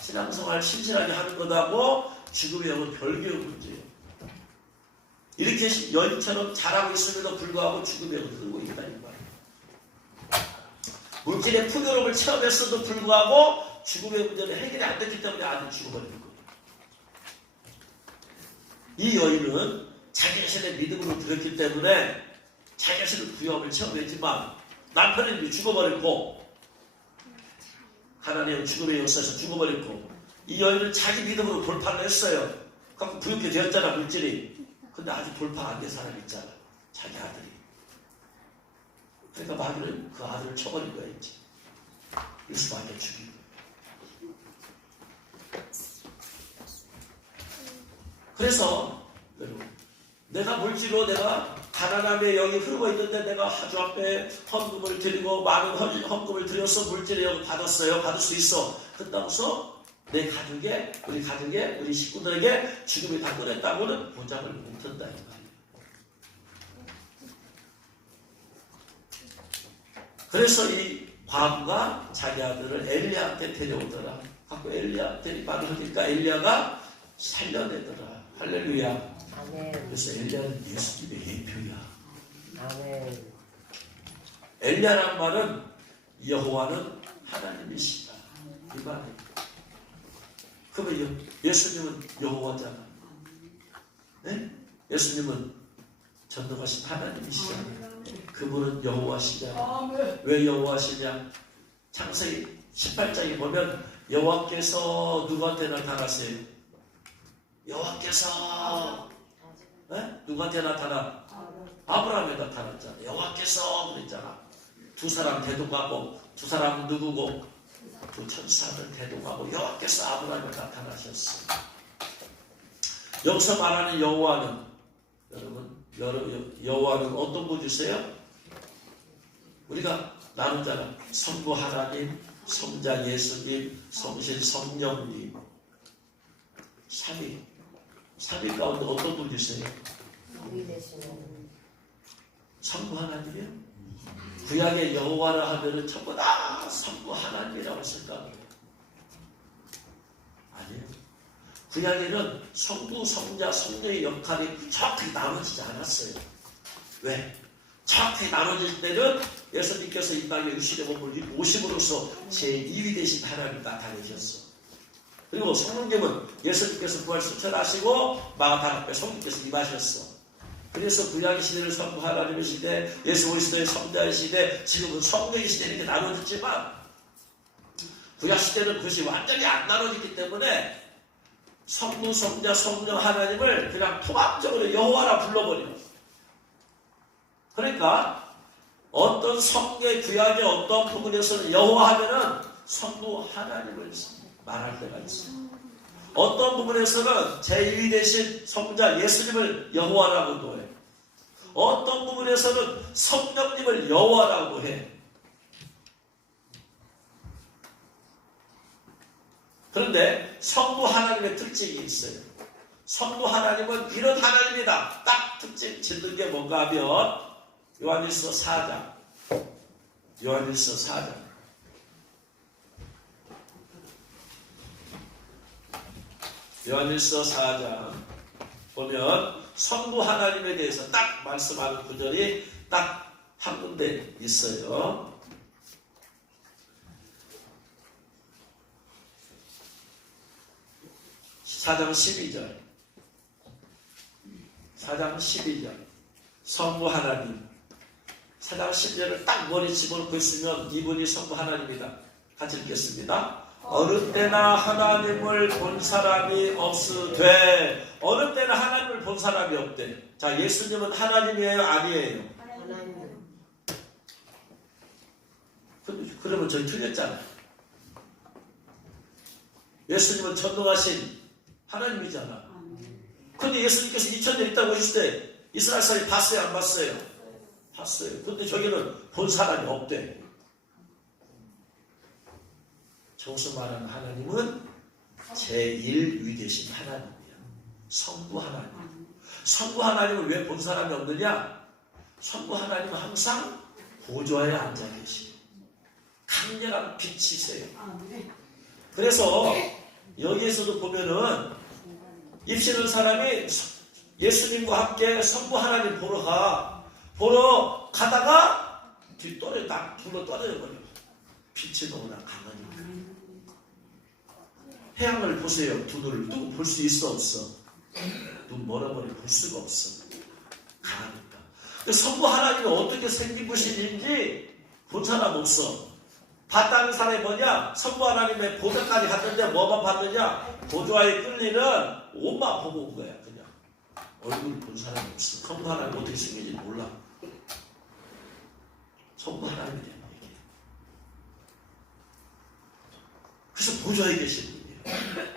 신앙생활 신실하게 하는 거다고 죽음의 영은 별개의 문제예요. 이렇게 여인처럼 잘하고 있음에도 불구하고 죽음의 영을 들고 있다 이 말이야. 물질의 풍요로움을 체험했어도 불구하고 죽음의 문제는 해결이 안 됐기 때문에 아직 죽어버리는 거예요. 이 여인은 자기 자신의 믿음으로 드렸기 때문에 자기 자신의 구원을 체험했지만 남편은 이미 죽어버렸고 하나님은 죽음의 역사에서 죽어버렸고 이 여인은 자기 믿음으로 돌파를 했어요. 그럼 부유하게 되었잖아 물질이. 근데 아직 돌파 안 된 사람이 있잖아. 자기 아들이. 그러니까 마귀는 그 아들을 쳐버린 거야 이제. 그래서 마귀가 죽인 거야. 그래서 여러분 내가 물질로 내가 가난함의 영이 흐르고 있는데 내가 하주 앞에 헌금을 드리고 많은 헌금을 드려서 물질의 영을 받았어요. 받을 수 있어. 그렇다고서 내 가족에 우리 식구들에게 죽음이 다 끊었다고는 보장을 못한다 이 말이에요. 그래서 이 과부가 자기 아들을 엘리야한테 데려오더라. 갖고 엘리야한테 말을 하니까 엘리야가 살려내더라. 할렐루야. 아멘. 그래서 엘리야는 예수님의 예표야. 아멘. 엘리야란 말은 여호와는 하나님이시다 이 말이에요. 그러면 예수님은 여호와잖아. 네? 예수님은 전능하신 하나님이시잖아요. 그분은 여호와시잖아요. 왜 여호와시냐? 창세기 18장에 보면 여호와께서 누구한테 나타나세요? 여호와께서 누구한테 나타나? 아브라함에 나타났잖아. 여호와께서 그랬잖아. 두 사람 대동하고 두 사람은 누구고 두 천사를 대동하고 여호와께서 아브라함에 나타나셨어. 여기서 말하는 여호와는 여러분 여호와는 어떤 분이세요? 우리가 나누잖아. 성부 하나님, 성자 예수님, 성신 성령님 삼위 가운데 어떤 분이세요? 성부 하나님이요? 구약의 여호와라 하면은 전부 다 성부 하나님이라고 생각해요. 아니에요. 구약에는 성부, 성자, 성령의 역할이 정확히 나눠지지 않았어요. 왜? 정확히 나눠질 때는 예수님께서 이 땅에 육신의 몸을 오심으로써 제2위 되신 하나님 나타내셨어. 그리고 성령님은 예수님께서 부활 수천하시고 마가다락 앞에 성령님께서 임하셨어. 그래서 구약의 시대를 성부 하나님의 시대, 예수 그리스도의 성자의 시대, 지금은 성령의 시대 이렇게 나눠졌지만 구약 시대는 그것이 완전히 안 나눠졌기 때문에 성부, 성자, 성령 하나님을 그냥 통합적으로 여호와라 불러버려. 그러니까 어떤 성경 구약의 어떤 부분에서는 여호와 하면은 성부 하나님을 말할 때가 있어요. 어떤 부분에서는 제2위 되신 성자 예수님을 여호와라고도 해. 어떤 부분에서는 성령님을 여호와라고 해. 그런데 성부 하나님의 특징이 있어요. 성부 하나님은 이런 하나님이다. 딱 특징 짓는 게 뭔가 하면 요한일서 4장. 요한일서 4장. 요한일서 4장 보면 성부 하나님에 대해서 딱 말씀하는 구절이 딱 한 군데 있어요. 4장 12절. 4장 12절. 성부 하나님. 4장 12절을 딱 머리 집어넣고 있으면 이분이 성부 하나님이다. 같이 읽겠습니다. 어느 때나 하나님을 본 사람이 없으되. 어느 때나 하나님을 본 사람이 없대. 자, 예수님은 하나님이에요? 아니에요? 하나님. 그러면 저희 틀렸잖아요. 예수님은 전능하신 하나님이잖아. 근데 예수님께서 2000년 있다고 하실 때 이스라엘 사람이 봤어요? 안 봤어요? 봤어요. 근데 저기는 본 사람이 없대. 저기서 말하는 하나님은 제1위 되신 하나님이야. 성부 하나님. 성부 하나님은 왜 본 사람이 없느냐? 성부 하나님은 항상 보좌에 앉아 계시고 강렬한 빛이세요. 그래서 여기에서도 보면은 입시는 사람이 예수님과 함께 성부 하나님 보러 가다가 불로 떨어져 버려. 빛이 너무나 강하니까. 해양을 보세요. 두 눈을 뜨고 볼 수 있어 없어? 눈 멀어버리고 볼 수가 없어. 강하니까. 성부 하나님이 어떻게 생긴 것인지 본 사람 없어. 봤다는 사람이 뭐냐? 성부 하나님의 보좌까지 갔는데 뭐만 봤느냐? 보좌에 끌리는 옷만 보고 온 거야. 그냥 얼굴 본 사람이 없어. 성부 하나님 어떻게 생긴지 몰라. 성부 하나님에 대한 얘기야. 그래서 보좌에 계신 분이에요.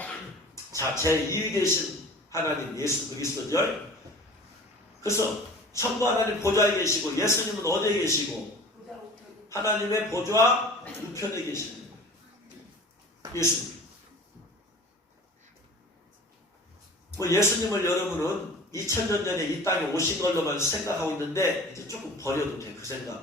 자, 제2위 되신 하나님 예수 그리스도죠. 그래서 성부 하나님 보좌에 계시고 예수님은 어디에 계시고? 하나님의 보좌 우편에 계십니다. 예수님. 예수님을 여러분은 2000년 전에 이 땅에 오신 걸로만 생각하고 있는데 이제 조금 버려도 돼. 그 생각을.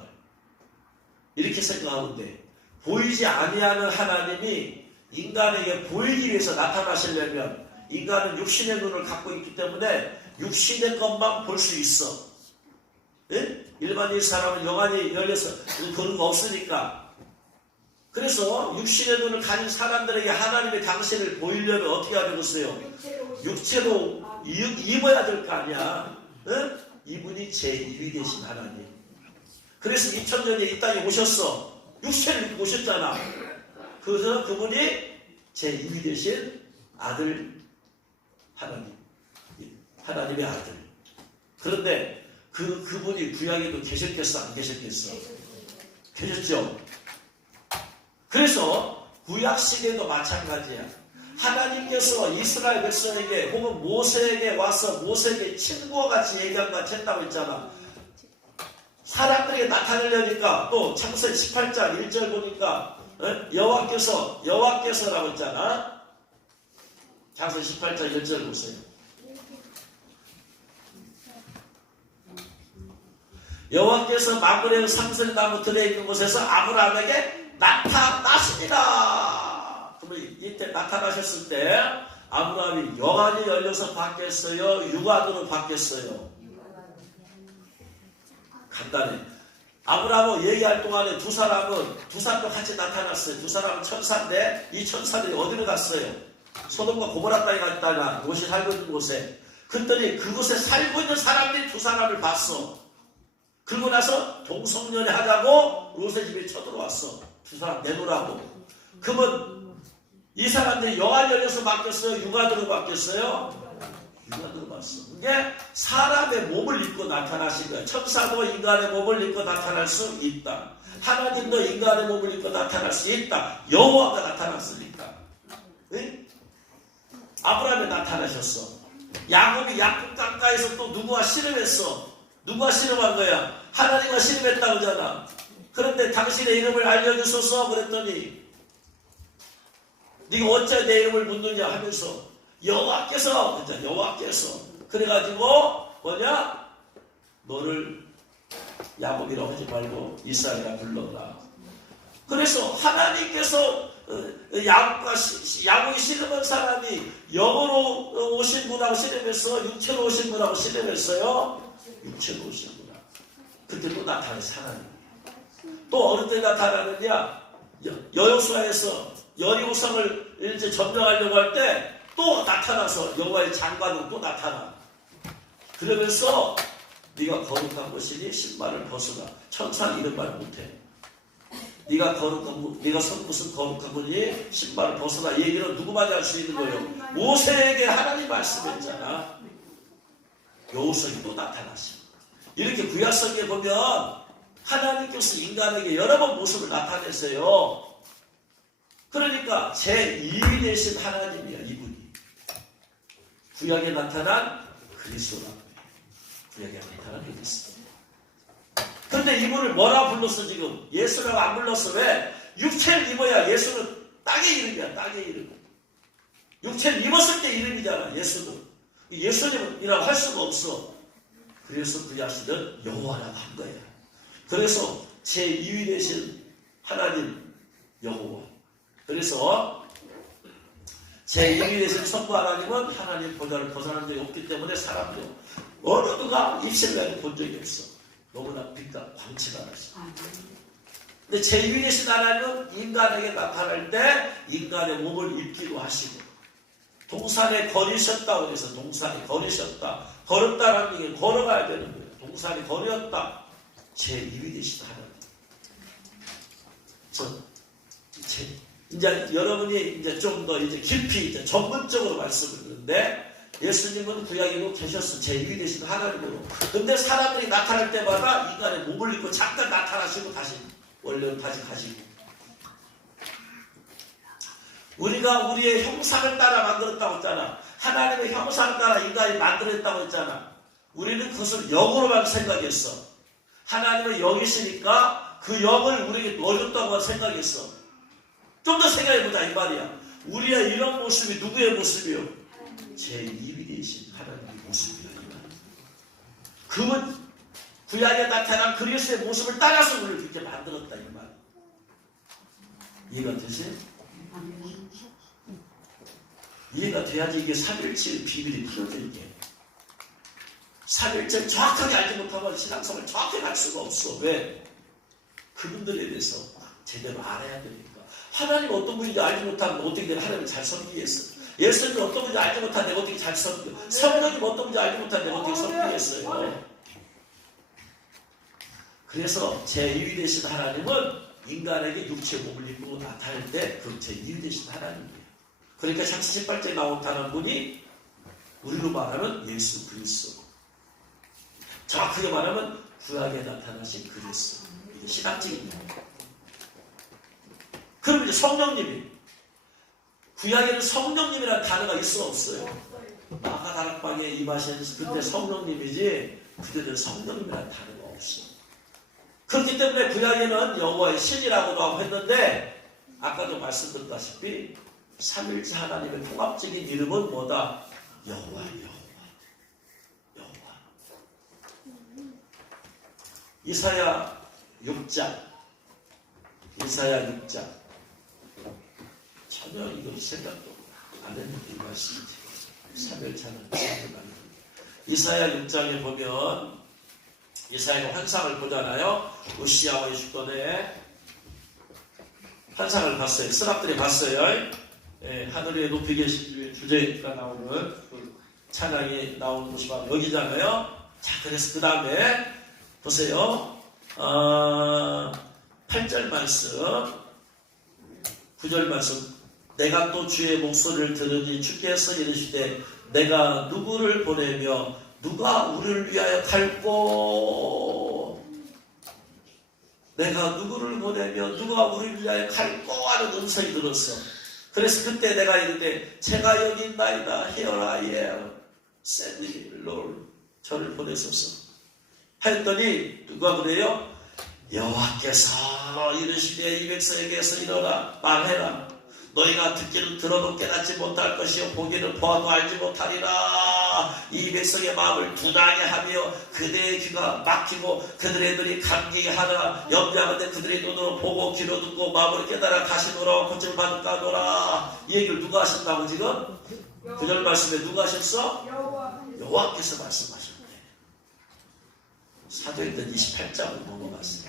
이렇게 생각하면 돼. 보이지 아니하는 하나님이 인간에게 보이기 위해서 나타나시려면 인간은 육신의 눈을 갖고 있기 때문에 육신의 것만 볼 수 있어. 예? 일반인 사람은 영안이 열려서 그런 거 없으니까. 그래서 육신의 눈을 가진 사람들에게 하나님의 당신을 보이려면 어떻게 해야 되겠어요? 육체로 입어야 될 거 아니야. 예? 이분이 제2위 되신 하나님. 그래서 2000년에 이 땅에 오셨어. 육체를 입고 오셨잖아. 그래서 그분이 제2위 되신 아들 하나님. 하나님의 아들. 그런데 그분이 구약에도 계셨겠어? 안 계셨겠어? 계셨죠? 그래서 구약 시대도 마찬가지야. 하나님께서 이스라엘 백성에게 혹은 모세에게 와서 모세에게 친구와 같이 얘기한 것 같이 했다고 했잖아. 사람들에게 나타내려니까 또 창세기 18장 1절 보니까 여호와께서라고 했잖아. 창세기 18장 1절 보세요. 여호와께서 마므레 상설나무 들에 있는 곳에서 아브라함에게 나타나십니다. 그러면 이때 나타나셨을 때 아브라함이 영안이 열려서 바뀌었어요? 육안으로 바뀌었어요? 간단해. 아브라함하고 얘기할 동안에 두 사람도 같이 나타났어요. 두 사람은 천사인데 이 천사들이 어디로 갔어요? 소돔과 고모라 땅에 갔다가 롯이 살고 있는 곳에. 그랬더니 그곳에 살고 있는 사람들이 두 사람을 봤어. 그러고 나서 동성연애 하자고 롯의 집에 쳐들어왔어. 두 사람 내놓으라고. 그러면 이 사람들이 영안이 열려서 바뀌었어요? 육안으로 바뀌었어요? 육안으로 봤어. 이게 사람의 몸을 입고 나타나신 거야. 천사도 인간의 몸을 입고 나타날 수 있다. 하나님도 인간의 몸을 입고 나타날 수 있다. 여호와가 나타났으니까. 응? 아브라함이 나타나셨어. 야곱이 야곱 강가에서 또 누구와 씨름했어. 누가 씨름한 거야? 하나님과 씨름했다고 하잖아. 그런데 당신의 이름을 알려주소서 그랬더니 네가 어째 내 이름을 묻느냐 하면서 여호와께서 그래가지고 뭐냐? 너를 야곱이라고 하지 말고 이스라엘이라 불러라. 그래서 하나님께서 야곱이 씨름한 사람이 영으로 오신 분하고 씨름했어? 육체로 오신 분하고 씨름했어요? 육체로 오신 분하고. 그때 또 나타나서 하나님. 또 어느 때 나타나느냐? 여호수아에서 여리고성을 이제 점령하려고 할 때 또 나타나서 여호와의 장관은 또 나타나. 그러면서 네가 거룩한 것이니 신발을 벗어라. 천사는 이런 말 못해. 네가 무슨 거룩한 거니 신발을 벗어라. 얘기는 누구만이 할 수 있는 거예요? 모세에게 하나님 말씀했잖아. 여호수아에게 또 나타나시고. 이렇게 구약성경에 보면 하나님께서 인간에게 여러 번 모습을 나타내세요. 그러니까 제2위 되신 하나님이야, 이분이. 구약에 나타난 그리스도라고 해요. 구약에 나타난 그리스도. 그런데 이분을 뭐라 불렀어 지금? 예수라고 안 불렀어. 왜? 육체를 입어야 예수는 땅의 이름이야, 땅의 이름. 육체를 입었을 때 이름이잖아, 예수는. 예수님이라고 할 수가 없어. 그래서 그 자신은 여호와라고 한 거야. 그래서 제2위 되신 하나님 여호와. 그래서 제2위 되신 천부 하나님은 하나님 보좌를 벗어난 적이 없기 때문에 사람들 어느 누가 입술을 본 적이 없어. 너무나 빛과 광채가 나서. 근데 제2위 되신 하나님은 인간에게 나타날 때 인간의 몸을 입기로 하시고 동산에 거리셨다고 해서 동산에 거리셨다. 걸었다라는 얘기는 걸어가야 되는 거예요. 동산에 거리었다. 제2위 되신 하나님. 이제 여러분이 이제 좀 더 이제 깊이 이제 전문적으로 말씀을 드리는데 예수님은 구약에도 계셨어. 제2위 되신 하나님으로. 근데 사람들이 나타날 때마다 인간의 몸을 입고 잠깐 나타나시고 다시 원래는 다시 가시고. 우리가 우리의 형상을 따라 만들었다고 했잖아. 하나님의 형상을 따라 인간이 만들었다고 했잖아. 우리는 그것을 영으로만 생각했어. 하나님의 영이시니까 그 영을 우리에게 넣어줬다고 생각했어. 좀 더 생각해보자 이 말이야. 우리의 이런 모습이 누구의 모습이요? 제2위 되신 하나님의 모습이야 이 말이야. 그분 구약에 나타난 그리스도의 모습을 따라서 우리를 그렇게 만들었다 이 말이야. 이해가 되세요? 이해가 돼야지 이게 삼일체의 비밀이 풀어져 이게. 삼일체를 정확하게 알지 못하면 신앙생활을 정확하게 할 수가 없어. 왜? 그분들에 대해서 제대로 알아야 되니까. 하나님 어떤 분인지 알지 못하면 어떻게 내가 하나님을 잘 섬기겠어. 예수님 어떤 분인지 알지 못하면 내가 어떻게 잘 섬겨. 성령님 어떤 분인지 알지 못하면 내가 어떻게 섬기겠어요. 그래서 제2위 되신 하나님은 인간에게 육체의 몸을 입고 나타날 때 그 제2위 되신 하나님이에요. 그러니까 창세기 18장에 나온다는 분이 우리로 말하면 예수 그리스도. 정확하게 말하면 구약에 나타나신 그리스도. 이게 신학적인 용어. 그럼 이제 성령님이 구약에는 성령님이라는 단어가 있어 없어요? 마가 다락방에 임하신 그때 성령님이지 그들은 성령님이라는 단어가 없어. 그렇기 때문에 구약에는 여호와의 신이라고도 했는데 아까도 말씀드렸다시피 삼일체 하나님의 통합적인 이름은 뭐다? 여호와. 이사야 6장 전혀 이거 생각도 안 했는데 이 말씀이 삼일체는 이사야 6장에 보면 이사야가 환상을 보잖아요. 우시야와 유시돈의 환상을 봤어요. 스랍들이 봤어요. 예, 하늘에 높이 계신 주제가 나오는 그 찬양이 나오는 곳이 바로 여기잖아요. 자, 그래서 그 다음에 보세요. 8절 말씀, 9절 말씀. 내가 또 주의 목소리를 들으니 주께서 이르시되 내가 누구를 보내며 누가 우리를 위하여 갈꼬. 내가 누구를 보내며 누가 우리를 위하여 갈꼬 하는 음성이 들었어. 그래서 그때 내가 이르되 제가 여기 있나이다. Here I am. Send me, Lord. 저를 보내소서. 하였더니 누가 그래요? 여호와께서 이르시되 이 백성에게서 일어나 말해라. 너희가 듣기는 들어도 깨닫지 못할 것이요 보기는 보아도 알지 못하리라. 이 백성의 마음을 둔하게 하며 그들의 귀가 막히고 그들의 눈이 감기게 하나 염려하는데 그들의 눈으로 보고 귀로 듣고 마음을 깨달아 가시노라 고침을 받을까 하노라. 이 얘기를 누가 하셨다고 지금? 그절 말씀에 누가 하셨어? 여호와께서 말씀하셨네. 사도행전 28장을 넘어갔어요.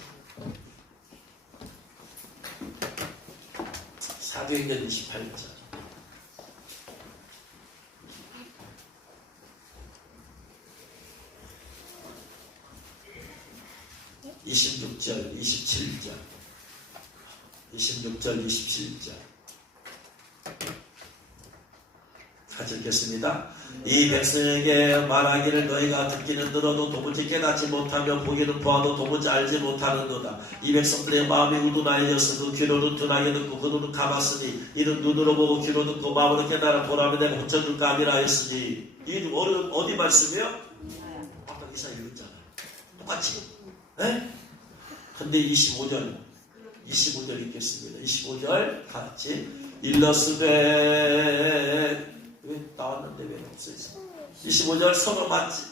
사도행전 28장. 27절, 26절, 27절 같이 읽겠습니다. 이 백성에게 말하기를 너희가 듣기는 들어도 도무지 깨닫지 못하며 보기는 보아도 도무지 알지 못하는도다. 이 백성들의 마음이 우둔하여졌으 그 귀로는 둔하게 듣고 그 눈은 감았으니 이는 눈으로 보고 귀로 듣고 마음으로 깨달아 보라며 내가 고쳐줄까 함이라 하였으니. 이 어디 말씀이요? 아까 이사야 읽었잖아. 똑같이. 에? 근데 25절 읽겠습니다. 25절 같이 일러스되 왜 나왔는데 왜 없어져? 25절 서로 맞지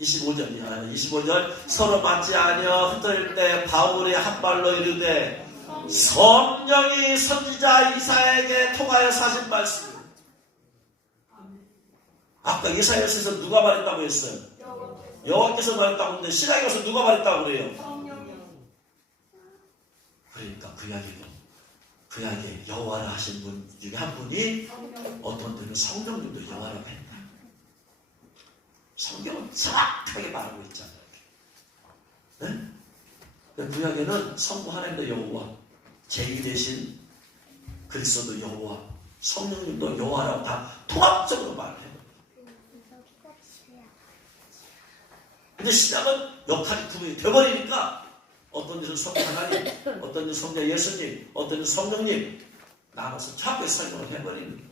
25절 서로 맞지 아니여 흩을 때 바울이 한 발로 이르되 성령이 선지자 이사야에게 통하여 하신 말씀. 아까 이사야서에서 누가 말했다고 했어요? 여호와께서 말했다고 했는데 신약에 가서 누가 말했다고 그래요? 그러니까 그 약에 여호와라 하신 분 중에 한 분이 어떤 때는 성령님도 여호와라고 했다. 성경은 정확하게 말하고 있잖아요. 네? 그 약에는 성부 하나님도 여호와, 제2 대신 그리스도도 여호와, 성령님도 여호와라고 다 통합적으로 말해요. 근데 신약은 역할이 구분이 되어버리니까 어떤 데는 성부 하나님, 어떤 데는 성자 예수님, 어떤 데는 성령님 나눠서 정확하게 설명을 해버리는 거예요.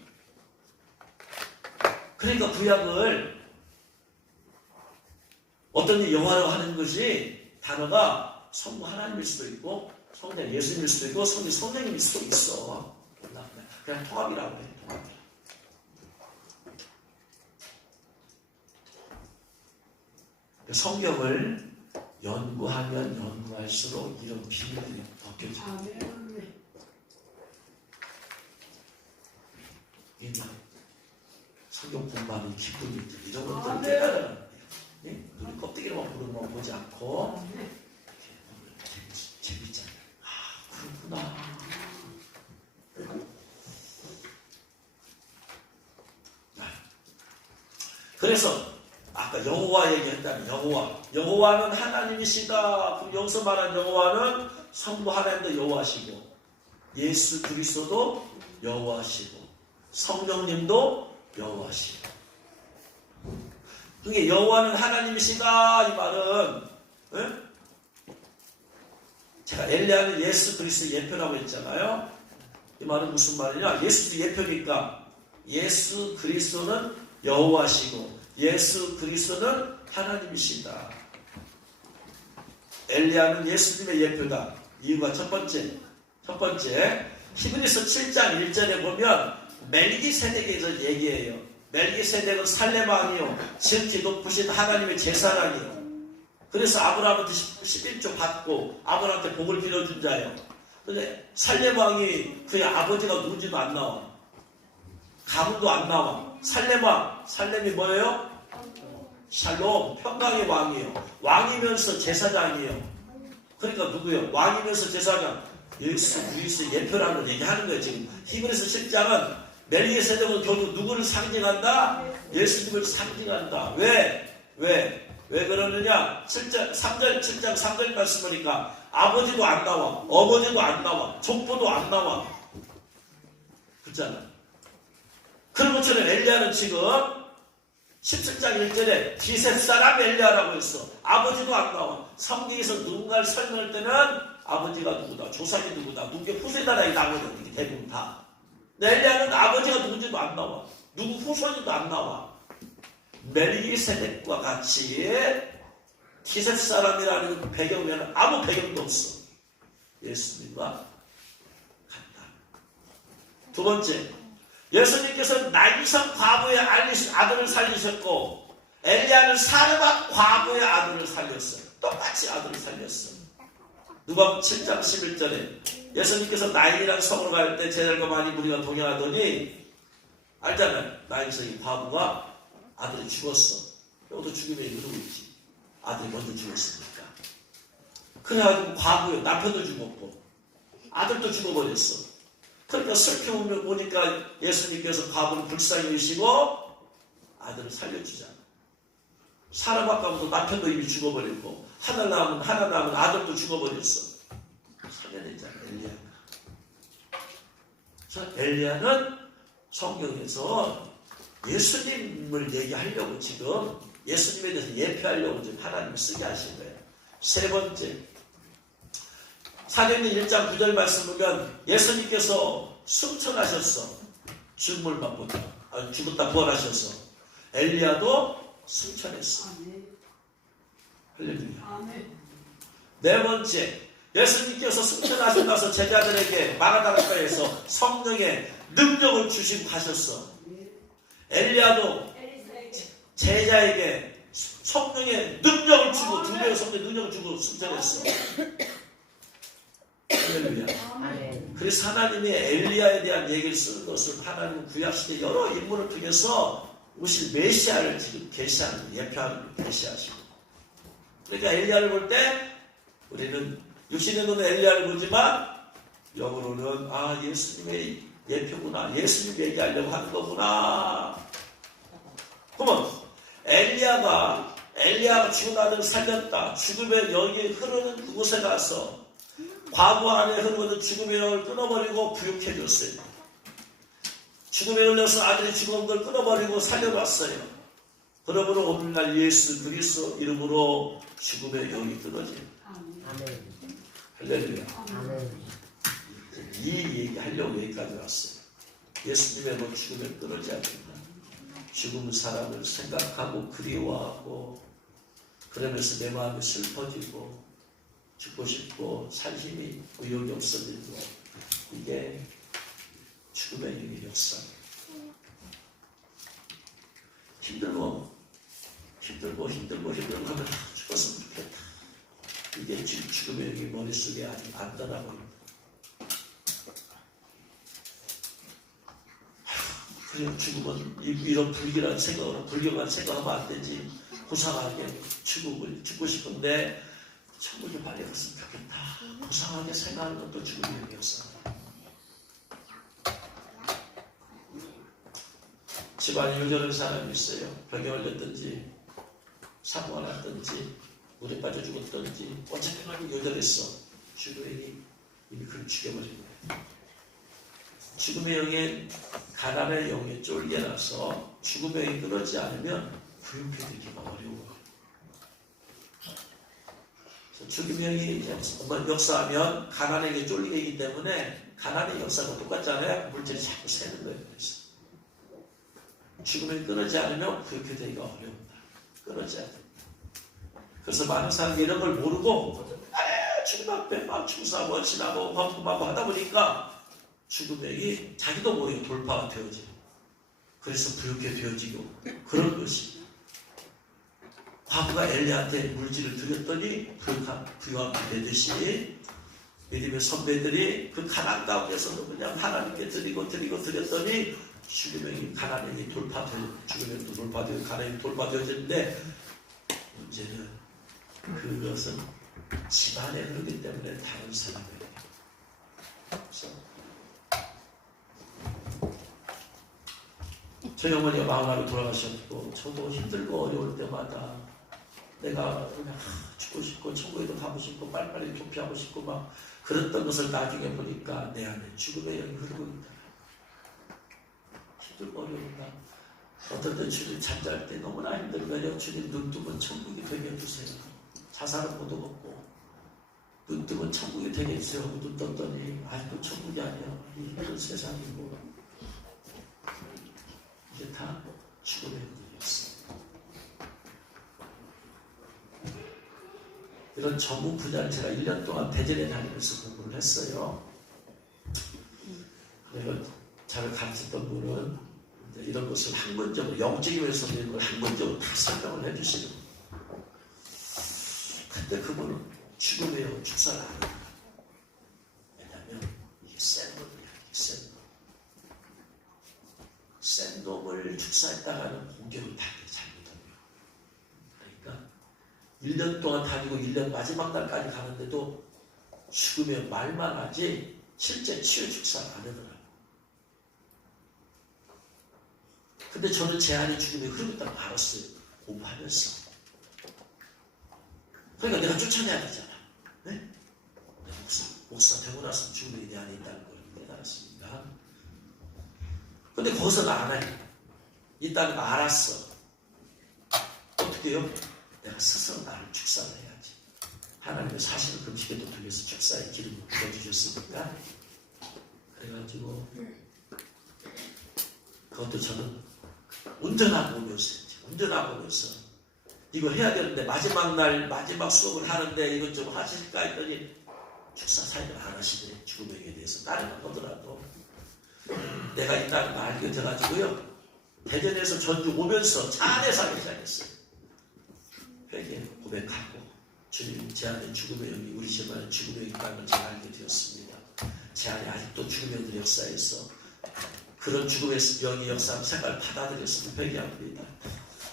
그러니까 구약을 어떤 데 여호와라고 하는 것이 단어가 성부 하나님일 수도 있고 성자 예수님일 수도 있고 성자 성령님일 수도 있어. 그냥 통합이라고 해요. 통합이라고. 성경을 연구하면 연구할수록 이런 비밀이 벗겨져요. 성경 공부하는 기쁨이 이런 것들을 깨달아야 돼요. 우리 껍데기로만 보는 보지 않고 이렇게 재밌잖아요. 그렇구나. 그래서 아까 여호와 얘기했다면 여호와는 하나님이시다. 그럼 여기서 말한 여호와는 성부 하나님도 여호와시고 예수 그리스도도 여호와시고 성령님도 여호와시고. 그게 여호와는 하나님이시다 이 말은 제가 엘리야는 예수 그리스도 예표라고 했잖아요. 이 말은 무슨 말이냐? 예수도 예표니까 예수 그리스도는 여호와시고 예수 그리스도는 하나님이시다. 엘리야는 예수님의 예표다. 이유가 첫 번째 히브리서 7장 1절에 보면 멜기세덱에 대해서 얘기해요. 멜기세덱은 살렘 왕이요 지극히 높으신 하나님의 제사장이요. 그래서 아브라함한테 11조 받고 아브라함한테 복을 빌어준 자예요. 근데 살렘 왕이 그의 아버지가 누군지도 안 나와. 가문도 안 나와. 살렘 왕, 살렘이 뭐예요? 샬롬, 평강의 왕이에요. 왕이면서 제사장이에요. 그러니까 누구예요? 왕이면서 제사장. 예수 그리스도 예표라는 걸 얘기하는 거예요. 지금 히브리서 10장은 멜기세덱은 결국 누구를 상징한다? 예수님을 상징한다. 왜 그러느냐? 3장 3절 말씀 보니까 아버지도 안 나와, 어머니도 안 나와, 족보도 안 나와. 그렇잖아. 그런 것처럼 엘리야는 지금 17장 1절에 디셉 사람 엘리야라고 했어. 아버지도 안 나와. 성경에서 누군가를 설명할 때는 아버지가 누구다, 조상이 누구다, 누구의 후세다라고 나오거든. 이게 대부분 다. 근데 엘리야는 아버지가 누군지도 안 나와. 누구 후손이도 안 나와. 멜기세덱과 같이 디셉 사람이라는 배경에는 아무 배경도 없어. 예수님과 같다. 두 번째, 예수님께서 나이선 과부의 아들을 살리셨고 엘리야는 사르밧 과부의 아들을 살렸어요. 똑같이 아들을 살렸어요. 누가복음 7장 11절에 예수님께서 나인이라는 성으로 갈 때 제자들과 많이 무리가 동행하더니 알잖아요. 나인에서 이 과부가 아들이 죽었어. 여기도 죽음에 이르고 있지. 아들이 먼저 죽었으니까. 그래가지고 과부요. 남편도 죽었고 아들도 죽어버렸어. 그러니까 슬피 보니까 예수님께서 과부를 불쌍히 여기시고 아들을 살려주잖아. 사람 아까부터 남편도 이미 죽어버렸고 하나 남은 아들도 죽어버렸어. 있잖아요. 엘리야가. 엘리야는 성경에서 예수님을 얘기하려고 지금 예수님에 대해서 예표하려고 지금 하나님을 쓰게 하신 거예요. 세 번째, 사도행전 1장 9절 말씀 보면 예수님께서 승천하셨어. 죽었다 부활하셔서. 엘리야도 승천했어. 할렐루야. 네 번째, 예수님께서 승천하시고 나서 제자들에게 마가다락가에서 성령의 능력을 주시고 가셨어. 엘리야도 제자에게 성령의 능력을 주고 두 배의 성령의 능력을 주고 승천했어. 할렐루야. 그래서 하나님이 엘리야에 대한 얘기를 쓰는 것은 하나님 구약시대 여러 인물을 통해서 오실 메시아를 지금 계시하는, 예표하는, 계시하시고. 그러니까 엘리야를 볼 때 우리는 육신의 눈은 엘리야를 보지만 영으로는 예수님의 예표구나. 예수님 얘기하려고 하는 거구나. 그러면 엘리야가 죽은 아들을 살렸다. 죽음의 영이 흐르는 그곳에 가서 과부 안에 흐르는 죽음의 영을 끊어버리고 부욕해줬어요. 죽음에 흘려서 아들이 죽은 걸 끊어버리고 살려놨어요. 그러므로 오늘날 예수 그리스도 이름으로 죽음의 영이 끊어져요. 아멘. 할렐루야. 아멘. 이 얘기하려고 여기까지 왔어요. 예수님의 죽음에 끊어져야 된다. 죽은 사람을 생각하고 그리워하고 그러면서 내 마음이 슬퍼지고 죽고 싶고 살 힘이 의욕이 없어지고 이게 죽음의 영의 역사. 힘들고 하면 죽었으면 좋겠다. 이게 지금 죽음의 영이 머릿속에 아직 안 떠나고 있다. 그래 죽으면 이런 불길한 생각으로 불경한 생각하면 안 되지. 고상하게 죽고 싶은데 천국에 빨리 갔으면 좋겠다. 고상하게 생각하는 것도 죽음의 영의 역사. 집안에 요절한 사람이 있어요. 병에 걸렸든지 사고가 났든지 물에 빠져 죽었든지 어차피 많이 요절했어. 죽음의 영이 이미 그를 죽여버린 거예요. 죽음의 영에 가난의 영에 쫄겨나서 죽음의 영이 끊어지지 않으면 부유해지기가 어려워. 죽음의 영이 역사하면 가난에게 쫄리게 하기 때문에 가난의 역사가 똑같잖아요. 물질이 자꾸 새는 거예요. 그래서 죽음이 끊어지지 않으면 부유해지기가 어렵다. 끊어져야 된다. 그래서 많은 사람이 이런 걸 모르고 죽음 앞에 막 충사하고 원신하고 범품하고 하다 보니까 죽음의 영이 자기도 모르게 돌파가 되어지고 그래서 부유하게 되어지고 그런 것이 과부가 엘리야한테 물질을 드렸더니 부유하게 되듯이 믿음의 선배들이 그 가난 가운데서도 그냥 하나님께 드렸더니 죽음의 영이 가난의 영이 죽음의 영도 돌파되고 가난의 영이 돌파되어지는데 문제는 그것은 집안에 흐르기 때문에 다른 사람에게 없어. 저희 어머니가 40살에 돌아가셨고 저도 힘들고 어려울 때마다 내가 그냥 죽고 싶고 천국에도 가고 싶고 빨리빨리 도피하고 싶고 막 그랬던 것을 나중에 보니까 내 안에 죽음의 영이 흐르고 있다. 힘들고 어려운다. 어떤 때 주님 잠잘 때 너무나 힘든 거예요. 주님 눈 뜨면 천국이 되게 해주세요. 자살은 못 얻었고 눈 뜨면 천국이 되게 해주세요 하고 눈 떴더니 아직도 천국이 아니야. 이 힘든 세상이고 이게 다 죽음의 영이었어. 이런 전문 분야를 제가 1년 동안 대전에 다니면서 공부를 했어요. 그래서 저를 가르쳤던 분은 이런 것을 학문적으로 영적인 면에서 이런 걸 학문적으로 다 설명을 해주시는 거예요. 근데 그분은 죽음의 영 축사를 안 해요. 왜냐하면 이게 센 놈이야. 센 놈을 축사했다가는 공격을 받기 잘못합니다. 그러니까 1년 동안 다니고 1년 마지막 날까지 가는데도 죽으면 말만 하지 실제 치유 축사를 안 하더라고요. 근데 저는 제 안에 죽음이 흐르겠다고 알았어요. 공부하면서. 그러니까 내가 쫓아내야 되잖아. 네? 목사, 목사 되고 나서 죽음이 내 안에 있다는 걸 깨달았습니다. 근데 거기서는 안 해. 있다는 거 알았어. 어떻게 해요? 내가 스스로 나를 축사해야지. 하나님의 사실을 금식에도 통해서 축사의 기름을 부어주셨으니까. 그래가지고 그것도 저는 운전하고 오면서 이거 해야 되는데 마지막 날 마지막 수업을 하는데 이건 좀 하실까 했더니 축사 사역을 안 하시네. 죽음에 대해서 다른 건 하더라도 내가 있다는 걸 알게 돼가지고요. 대전에서 전주 오면서 차 안에서 하기 시작했어요. 회개 고백하고 주님 제 안에 죽음의 영이 우리 집안에 죽음의 영이 있다는 걸 제가 알게 되었습니다. 제 안에 아직도 죽음의 영들의 역사에서 그런 죽음의 영이 역사하는 생각을 받아들였으면 회개합니다.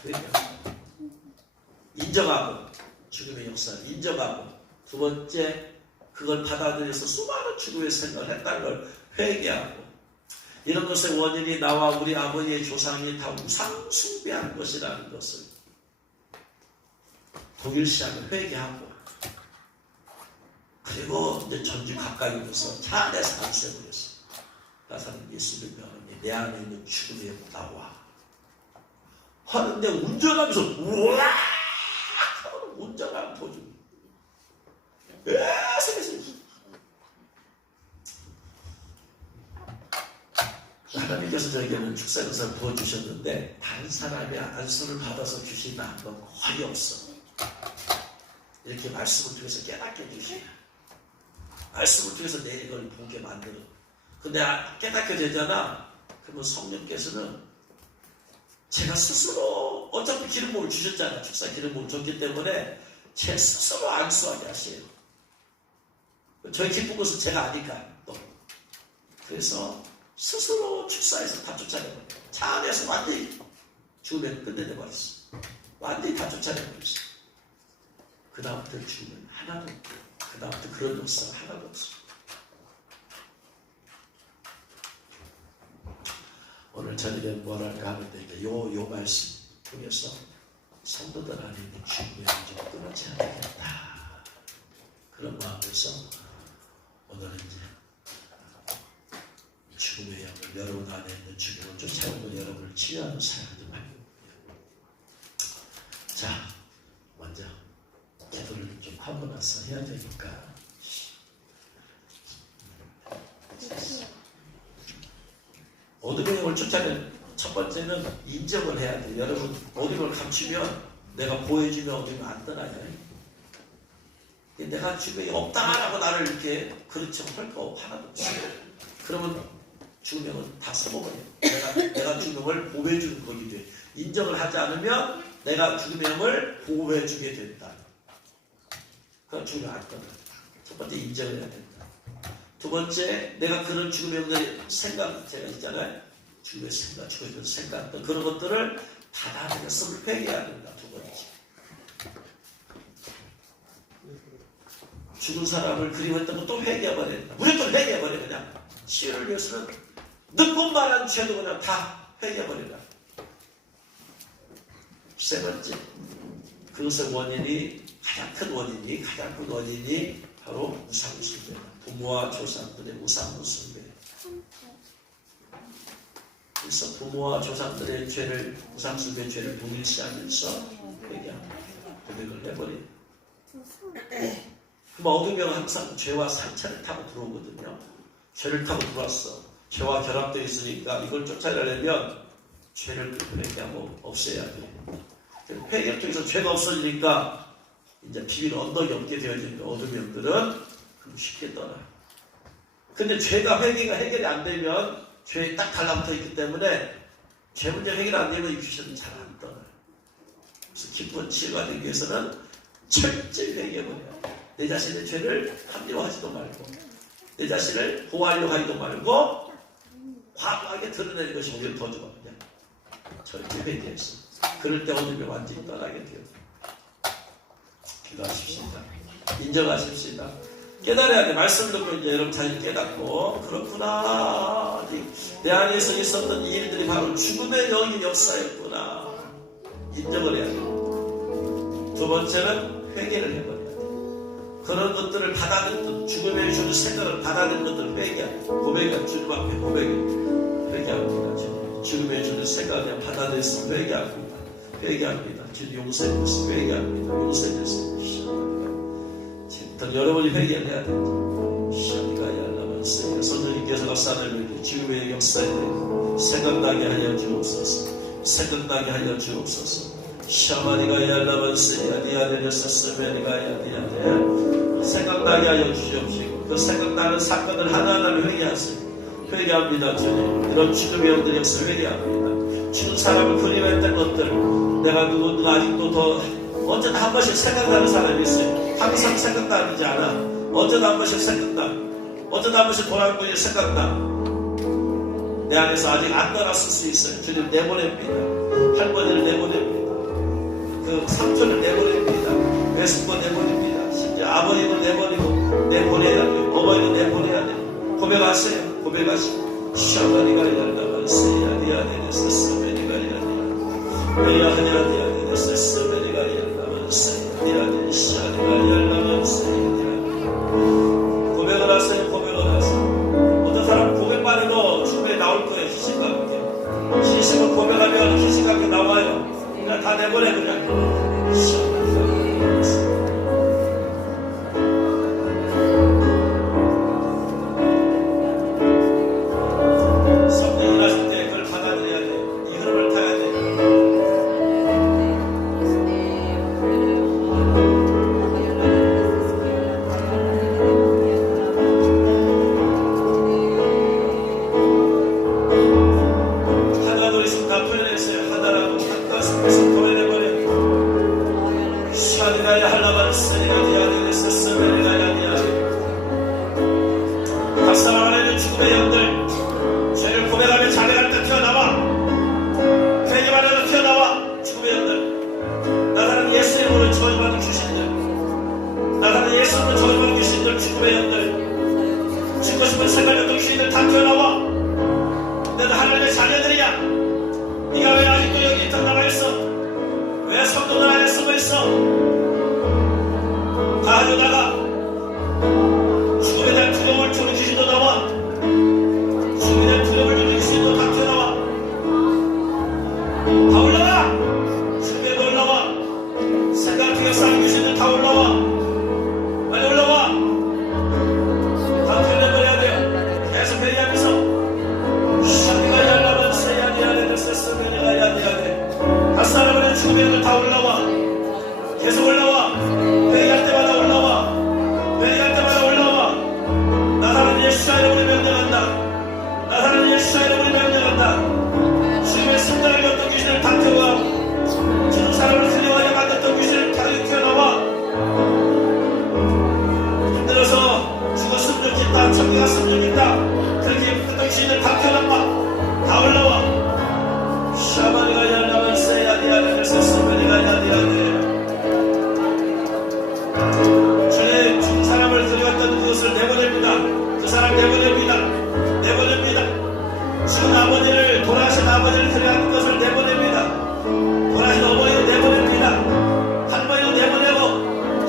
회개합니다. 인정하고 죽음의 역사를 인정하고 두 번째 그걸 받아들여서 수많은 죽음의 생각을 했다는 걸 회개하고 이런 것의 원인이 나와 우리 아버지의 조상이 다 우상 숭배한 것이라는 것을 동일시하고 회개하고 그리고 이제 전주 가까이 오면서 차 안에서 안세버렸어. 나사는 예수를 명하니 내 안에 있는 죽음의 영 나와 하는데 운전하면서 우와 운전하는 도중 하나님께서 저에게는 축사연사를 부어주셨는데 다른 사람이 안수를 받아서 주신다는 건 거의 없어. 이렇게 말씀을 통해서 깨닫게 해주셔야 말씀을 통해서 내 이걸 보게 만들어. 근데 깨닫게 되잖아. 그러면 성령께서는 제가 스스로 어차피 기름부음을 주셨잖아. 축사 기름부음을 줬기 때문에 제 스스로 안수하게 하세요. 저희 기쁜 것은 제가 아니까 또. 그래서 스스로 축사해서 다 쫓아내버려요. 차 안에서 완전히 죽으면 끝내버렸어. 완전히 다 쫓아내버렸어. 그 다음부터 죽으면 하나도 없고 그 다음부터 그런 역사가 하나도 없어. 오늘 저녁에 뭐랄까 하는데 요 말씀 통해서 성도들 안에 있는 죽음의 영을 끊어져야 되겠다. 그런 마음에서 오늘은 이제 죽음의 영을 여러분 안에 있는 죽음을 쫓아오는 여러분을 치유하는 사역을 좀 하고 자 먼저 기도를 좀 하고 나서 해야 되니까 어둠의 영을 쫓아내는 첫 번째는 인정을 해야 돼. 여러분 어둠을 감추면 내가 보여주면 어둠이 안 떠나요. 내가 죽음이 없다라고 나를 이렇게 그렇죠 할 거 하나도 없어요. 그러면 죽음은 다 써먹어요. 내가 죽음을 보호해주는 것이 돼. 인정을 하지 않으면 내가 죽음의 영을 보호해주게 된다. 그럼 죽음이 안 떠나. 첫 번째 인정을 해야 된다. 두 번째 내가 그런 죽음의 영들의 생각 제가 있잖아요. 죽음의 생각, 죽음의 생각 그런 것들을 받아들여서 회개해야 된다. 두 번째. 죽은 사람을 그리워했던 것도 회개해버려야 된다. 무조건 회개해버려 그냥. 치유를 위해서는 늦고 말한 죄도 그냥 다 회개해버리라. 세 번째, 그것의 원인이 가장 큰 원인이 바로 우상숭배다. 부모와 조상들의 우상숭배. 그래서 부모와 조상들의 죄를 우상숭배의 죄를 동일시하면서 회개합니다. 고백을 해버려. 그럼 어둠의 항상 죄와 상처를 타고 들어오거든요. 죄를 타고 들어왔어. 죄와 결합되어 있으니까 이걸 쫓아내려면 죄를 회개하고 없애야 돼. 회개를 통해서 죄가 없어지니까 이제 비밀 언덕이 없게 되어지니까 어둠의 영들은 그럼 쉽게 떠나. 근데 죄가 회개가 해결이 안 되면 죄에 딱 달라붙어 있기 때문에 죄 문제 해결 안 되면 이 귀신은 잘 안 떠나. 그래서 기쁜 치유가 되기 위해서는 철저히 회개해버려요. 내 자신의 죄를 합리화하지도 말고 내 자신을 보호하려고 하지도 말고 과도하게 드러내는 것이 오히려 더 좋아. 그냥 절대 회개했어. 그럴 때 어둠이 완전히 떠나게 돼요. 기도하십시다. 인정하십시다. 깨달아야 돼. 말씀 듣고 이제 여러분 잘 깨닫고 그렇구나. 내 안에서 있었던 이 일들이 바로 죽음의 영의 역사였구나. 인정을 해야 돼. 두 번째는 회개를 해버려야 돼. 그런 것들을 받아들였던 죽음의 주는 생각을 받아들인 것들을 고백이야. 주님 앞에 회개합니다. 주님. 죽음의 주는 생각을 그냥 받아들였으면 회개합니다. 주님 용서해 주세요. 회개합니다. 용서해 주세요. 지금부터 여러분이 회개를 해야 됩니다. 선생님께서 박사님을 죽음의 역사에 생각나게 하여 주옵소서. 생각나게 하여 주옵소서. 샤마니가 yar라반스야 니아데르사스메니가 야디아데 생각나게 하여 주옵시고 그 생각나는 사건을 하나하나 회개하세요. 회개합니다. 주님. 이런 죽음의 영들 역사 회개합니다. 죽은 사람을 그리워했던 것들 내가 누군가 아직도 더 언제나 한 번씩 생각나는 사람이 있어요. 항상 생각나지 않아. 언제나 한 번씩 생각나. 언제나 한 번씩 돌아보니 생각나. 내 안에서 아직 안 떠났을 수 있어요. 주님 내보냅니다. 할머니를 내보냅니다. 그 삼촌을 내보냅니다. 외숙모 내보냅니다. 심지어 아버님을 내보내야 돼요. 어머니를 내보내야 돼요. 고백하세요. 고백하시고 샤마니가 yar라반스야 니아데르사 스메니가 야디아 니아하냐디아데르사 스메니가 yar라반스야 니아데 샤니가 yar라반스야 고백을 하세요. 고백을 하세요. 어떤 사람 고백만 해도 죽음에 나올 거예요. 희신과 함께. 희신을 고백하면 희신과 함께 나와요. 그냥 다 내보내 그냥. 성령이 나실 때 그걸 받아들여야 돼. 이 흐름을 타야 돼. 하나도 있으면 다 표현했어요. 하나라도 한가슴에서 보내내버려. 샤니가야 할라바르스니가 디아데레스 스메리가야 디아데 박사랑 하나님의 죽음의 영들 죄를 고백하며 자백할 때 튀어나와. 회개만 해도 튀어나와. 죽음의 영들 나다른 예수 이름으로 저주받는 귀신들 나다른 예수 이름으로 저주받는 귀신들 죽음의 영들 죽고 싶은 생각했던 귀신들 다 튀어나와. 너는 하나님의 자녀들이야. 네가 왜 아직도 여기 있다 나가있어? 왜 성도들 안에 숨어있어? 가져다가 죽음에 대한 두려움을 주는 귀신도 나와. 죽음에 대한 두려움을 주는 귀신도 다 튀어나와. 다 올라와. 죽음에도 올라와. 생각 기억사는 귀신들 다 올라와. 빨리 올라와. 다 튀어내버려야 돼요. 계속 회개하면서 샤니가 yar라반스야 니아데르사 스메니가 야디아데 핫사람의 죽음의 영들 다 올라와. 계속 올라와. 회개할 때마다 올라와. 회개할 때마다 올라와. 나사는 예수와 이름으로 명령한다. 나사는 예수와 이름으로 명령한다. 죽음의 심장을 걷던 귀신을 다 튀어나와. 죽은 사람을 슬림하게 만들었던 귀신을 다 튀어나와. 힘들어서 죽었으면 좋겠다. 천국 갔으면 좋겠다. 그렇게 힘들었던 귀신을 다 튀어나와. 다 올라와. 샤마니가 yar라반스야 니아데르사 스메니가 야디아데 주님 죽은 사람을 들여왔던 그것을 내보냅니다. 그 사람 내보냅니다. 죽은 아버지를 돌아가신 아버지를 들여왔던 것을 내보냅니다. 돌아가신 어머니를 내보냅니다. 할머니도 내보내고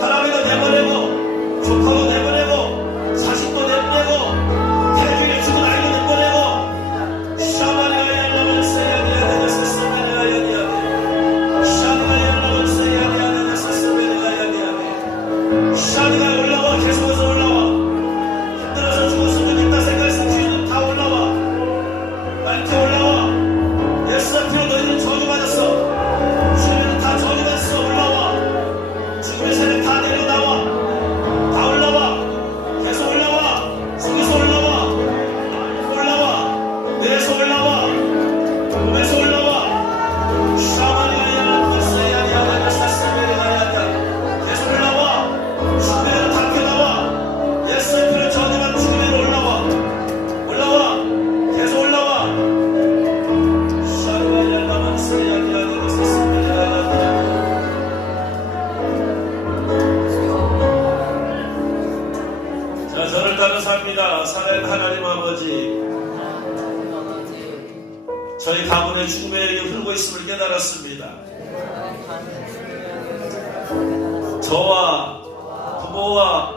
할아버지도 내보내고 조카도 내보내고 자식도 내보내고 태중에 죽은 아이도 내보내고 샤마니가 yar라반스야 니아데르사 스메니가 야디아데 샤마니가 yar라반스야 니아데르사 스메니가 야디아데 샤니가 올라와. 계속해서 올라와. 힘들어서 죽었으면 좋겠다 생각했을 귀신은 다 올라와. 빨리 올라와. 예수 앞으로 너희는 저주받았어. 주님은 다 저주받았어. 올라와. 죽음의 세력 다 내려나와. 다 올라와. 계속 올라와. 속에서 올라와. 올라와. 뇌에서 올라와. 몸에서 올라와. 샤마니가 yar라반스야 니아데르사 스메니가 야디아데 계속 올라와. 죽음에는 다 튀어나와. 예수 앞으로 저주받은 죽음에는 올라와. 올라와. 계속 올라와. 샤니가 yar라반스야 니아데르사 스메니가 야디아데 자, 저를 따라서 합니다. 살아있는 하나님 아버지, 저희 가문의 죽음의 영이 흐르고 있음을 깨달았습니다. 저와 부모와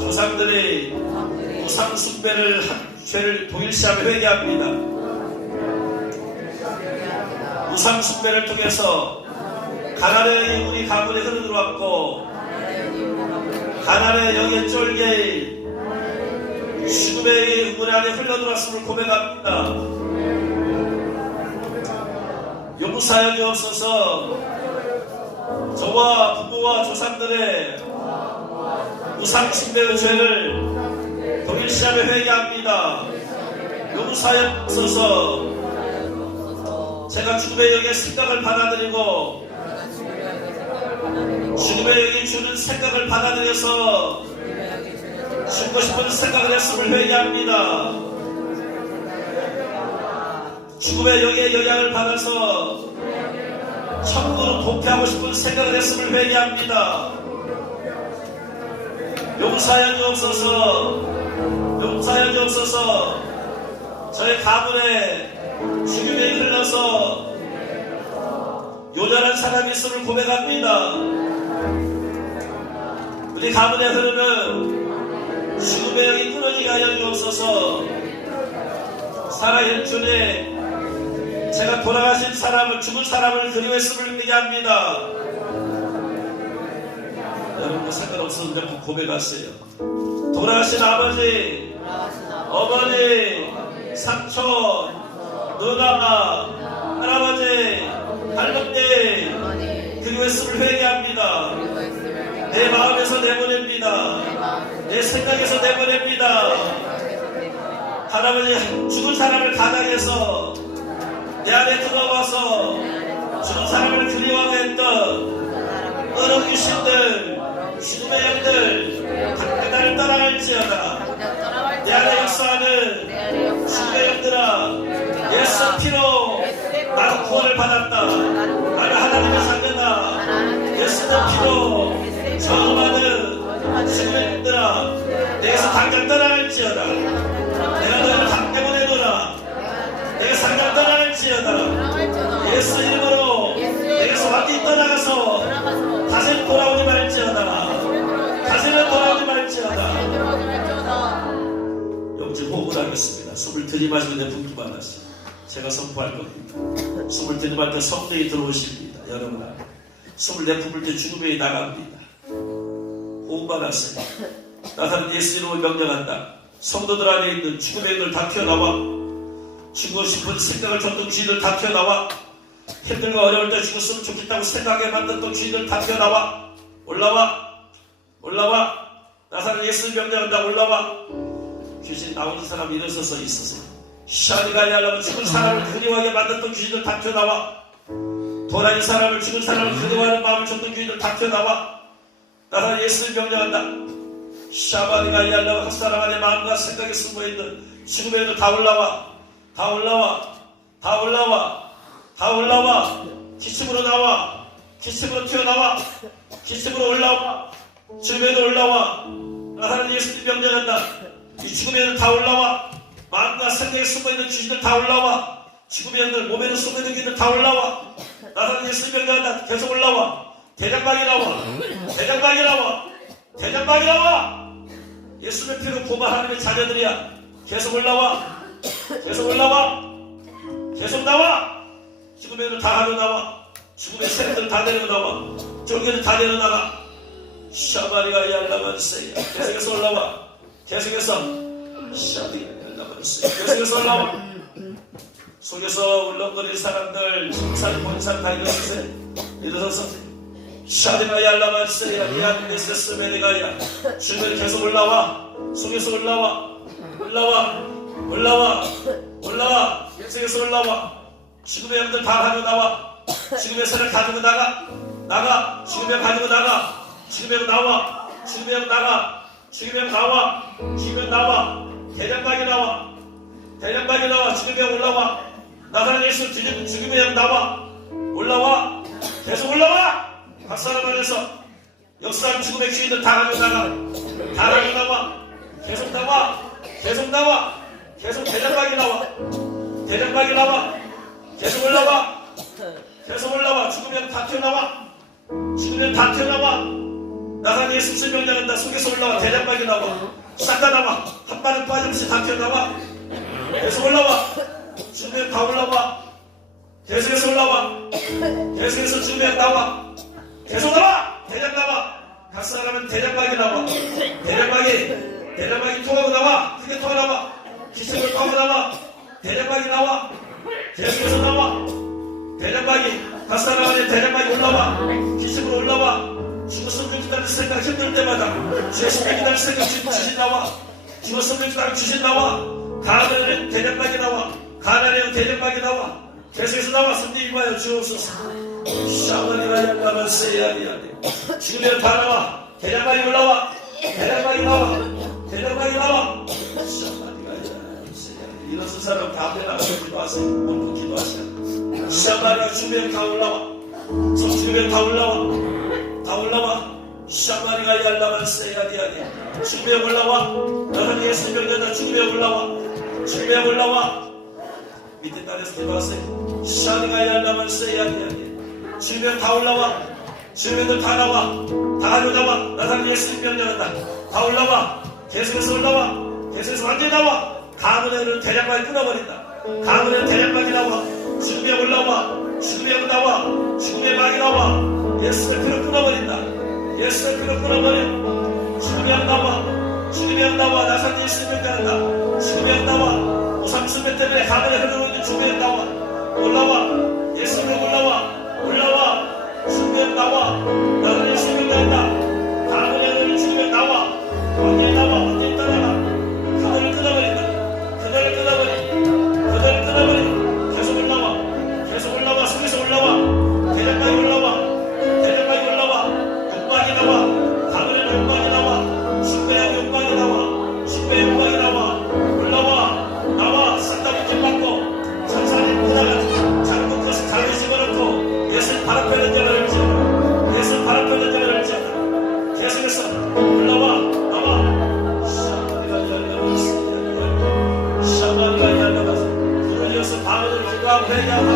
조상들이 우상 숭배를 한 죄를 동일시하며 회개합니다. 우상 숭배를 통해서 가난의 우리 가문에 흘러들어왔고 가난의 영의 쫄개 죽음의 우리 안에 흘러들어왔음을 고백합니다. 용서하여 주옵소서. 저와 부모와 조상들의 우상 숭배의 죄를 동일시하며 회개합니다. 용서하여 주옵소서. 제가 죽음의 영의 생각을 받아들이고 죽음의 영이 주는 생각을 받아들여서 죽고 싶은 생각을 했음을 회개합니다. 죽음의 영의 영향을 받아서 천국으로 도피하고 싶은 생각을 했음을 회개합니다. 용서하여 주옵소서. 용서하여 주옵소서. 저의 가문에 죽음이 흘러서 요절한 사람이 있음을 고백합니다. 우리 가문에 흐르는 죽음의 영이 끊어지게 하여 주옵소서. 살아있는 주님, 제가 돌아가신 사람을, 죽은 사람을 그리워했음을 얘기합니다. 여러분도 상관없으면 고백하세요. 돌아가신 아버지, 어머니, 삼촌, 누나, 할아버지, 할머니 그리워했음을 회개합니다. 내 마음에서 내보냅니다. 내 생각에서 내보냅니다. 할아버지 죽은 사람을 가장해서 내 안에 들어와서 죽은 사람을 그리워하게 했던 어른 귀신들, 죽음의 영들 각각 나를 떠나갈지어다. 내 안에 역사하는 죽음의 영들아, 예수 피로 나는 구원을 받았다. 나는 하나님의 자녀다. 예수의 피로 저주받은 죽음의 영들아, 내게서 당장 떠나갈지어다. 내가 너희를 다 때문에노라. 내가 당장 떠나갈지어다. 예수 이름으로 내게서 완전히 떠나가서 다시는 돌아오지 말지어다. 다시는 돌아오지 말지어다. 영지 호흡을 하겠습니다. 숨을 들이마시고 내뿜기만 하시고 제가 선포할 겁니다. 숨을 들이마실 때 성령이 들어오십니다. 여러분 안에 숨을 내뿜을 때 죽음이 나갑니다. 호흡만 하세요. 나사는 예수 이름으로 명령한다. 성도들 안에 있는 죽음의 영들 다 튀어나와. 죽고 싶은 생각을 줬던 귀신들 다 튀어나와. 힘들고 어려울 때 죽었으면 좋겠다고 생각해 만들었던 귀신들 다 튀어나와. 올라와. 올라와. 나사는 예수 명령한다. 올라와. 귀신 나오는 사람이 일어서서 있으세요. 샤니가이 하려면 죽은 사람을 그리워하게 만들었던 귀신들 다 튀어나와. 도라이 사람을 죽은 사람을 그리워하는 마음을 줬던 귀신들 다 튀어나와. 나사는 예수 명령한다. 샤바니가 이하려고 한 사람 안에 마음과 생각에 숨어있는 죽음의 영들 다 올라와. 다 올라와. 다 올라와. 다 올라와. 기침으로 나와. 기침으로 튀어나와. 기침으로 올라와. 죽음의 영들 올라와. 나사는 예수님 명령한다. 이 죽음의 영들 다 올라와. 마음과 생각에 숨어있는 귀신들 다 올라와. 죽음의 영들 몸에는 숨어있는 귀신들 다 올라와. 나사는 예수님 명령한다. 계속 올라와. 대장방이 나와. 대장방이 나와. 대장방이 나와. 예수의 피로 부마 하나님의 자녀들이야. 계속 올라와. 계속 올라와. 계속 나와. 죽음의 영들 다 하러 나와. 죽음의 새들 다 내려나와. 쫄개들 다 내려나가. 샤바리가 yar라만세야. 계속해서 올라와. 계속해서 샤바리가 yar라만세야. 계속해서 올라와. 속에서 울렁거릴 사람들, 진산 본산 다 일어서세요. 일어서서 샤바리가 yar라만세야. 미안해 스메리가야. 주변에 계속 올라와. 속에서 올라와. 올라와. 올라와. 올라와. 계속해서 올라와. 죽음의 영들 다 가지고 나와. 죽음의 새를 가지고 나가. 나가. 죽음의 영 가지고 나가. 죽음의 영 나와. 죽음의 영 나가. 죽음의 영 나와. 죽음의 영 나와. 대장방이 나와. 대장방이 나와. 죽음의 영 올라와. 나사렛 예수 죽음의 영 나와. 올라와. 계속 올라와. 각 사람 안에서 역사한 죽음의 귀인들 다 가지고 나가. 다 가지고 나와. 계속 나와. 계속 나와. 계속 대장방이 나와. 대장방이 나와. 계속 올라와. 계속 올라와. 죽으면 다 튀어나와. 죽으면 다 튀어나와. 나사렛 예수 명령한다. 속에서 올라와. 대장막이 나와. 싹 다 나와. 한 발은 빠짐없이 다 튀어나와. 계속 올라와. 주면 다 올라와. 계속해서 올라와. 계속해서 주면 나와. 계속 나와. 대장 나와. 각 사람은 대장막이 나와. 대장막이 통하고 나와. 크게 통하고 나와. 기습을 통하고 나와. 대장막이 나와. 계속해서 나와. 대장막이 각 사람은 대장막이 올라와. 기습으로 올라와. 죽었으면 기다릴 생각 힘들 때마다 죽었으면 기다릴 생각 주신 나와. 죽었으면 기다릴 주신 나와. 가나안에는 대장막이 나와. 가나안에는 대장막이 나와. 계속해서 나와. 승리 임하여 주옵소서. 샤마리가 양반을 세야 돼. 죽으면 다 나와. 대장막이 올라와. 대장막이 나와. 대장막이 나와. 샤마리가 일어선 사람 다 앞에 나가서 기도하세요. 몸도 기도하세요. 샤마리가 죽으면 다 올라와. 저 죽으면 다 올라와. 다 올라와. 샤마리가 얄라만 세야 돼. 죽으면 올라와. 나는 예수 명령다. 죽으면 올라와. 죽으면 올라와. 밑에 땅에서 기도하세요. 샤마리가 얄라만 세야 돼. 죽으면 다 올라와. 죽으면 다 나와. 다 나와. 나는 예수 명령한다. 다 올라와. 계속해서 올라와. 계속해서 완전히 나와. 가문에는 대장막이 끊어버린다. 가문에는 대장막이 나와. 죽으면 올라와. 죽으면 나와. 죽으면 막이 나와. 예수의 피로 끊어버린다. 예수의 피로 끊어버려. 죽으면 나와. 죽으면 나와. 나사렛 예수 명령한다. 죽으면 나와. 우상숭배 때문에 가문에 흐르고 있는 죽으면 나와. 올라와. 예수는 올라와. 올라와. 죽으면 나와. 나사렛 예수 명령한다. 가문에 흐르는 죽으면 나와. 완전히 나와. 완전히 떠나가. 그들을 끊어버린다. 그들을 끊어버려. 그들을 끊어버려. 계속 올라와. 계속 올라와. 속에서 올라와. 대장막이 올라와. 대장막이 올라와. 욕망이 나와. 가문에는 욕망이 나와. 신부의 욕망이 나와. 신부의 욕망이 나와. 올라와. 나와. 싹다문제 받고 천사님 보다가 잘못 것을 잘못 집어넣고 예수 바람 빼는 자가 열지어라. 예수 바람 빼는 자가 열지어라. 계속해서 올라와. 나와. 샤마리가 얄라바스. 불을 이어서 밤을 기도하고 회개하고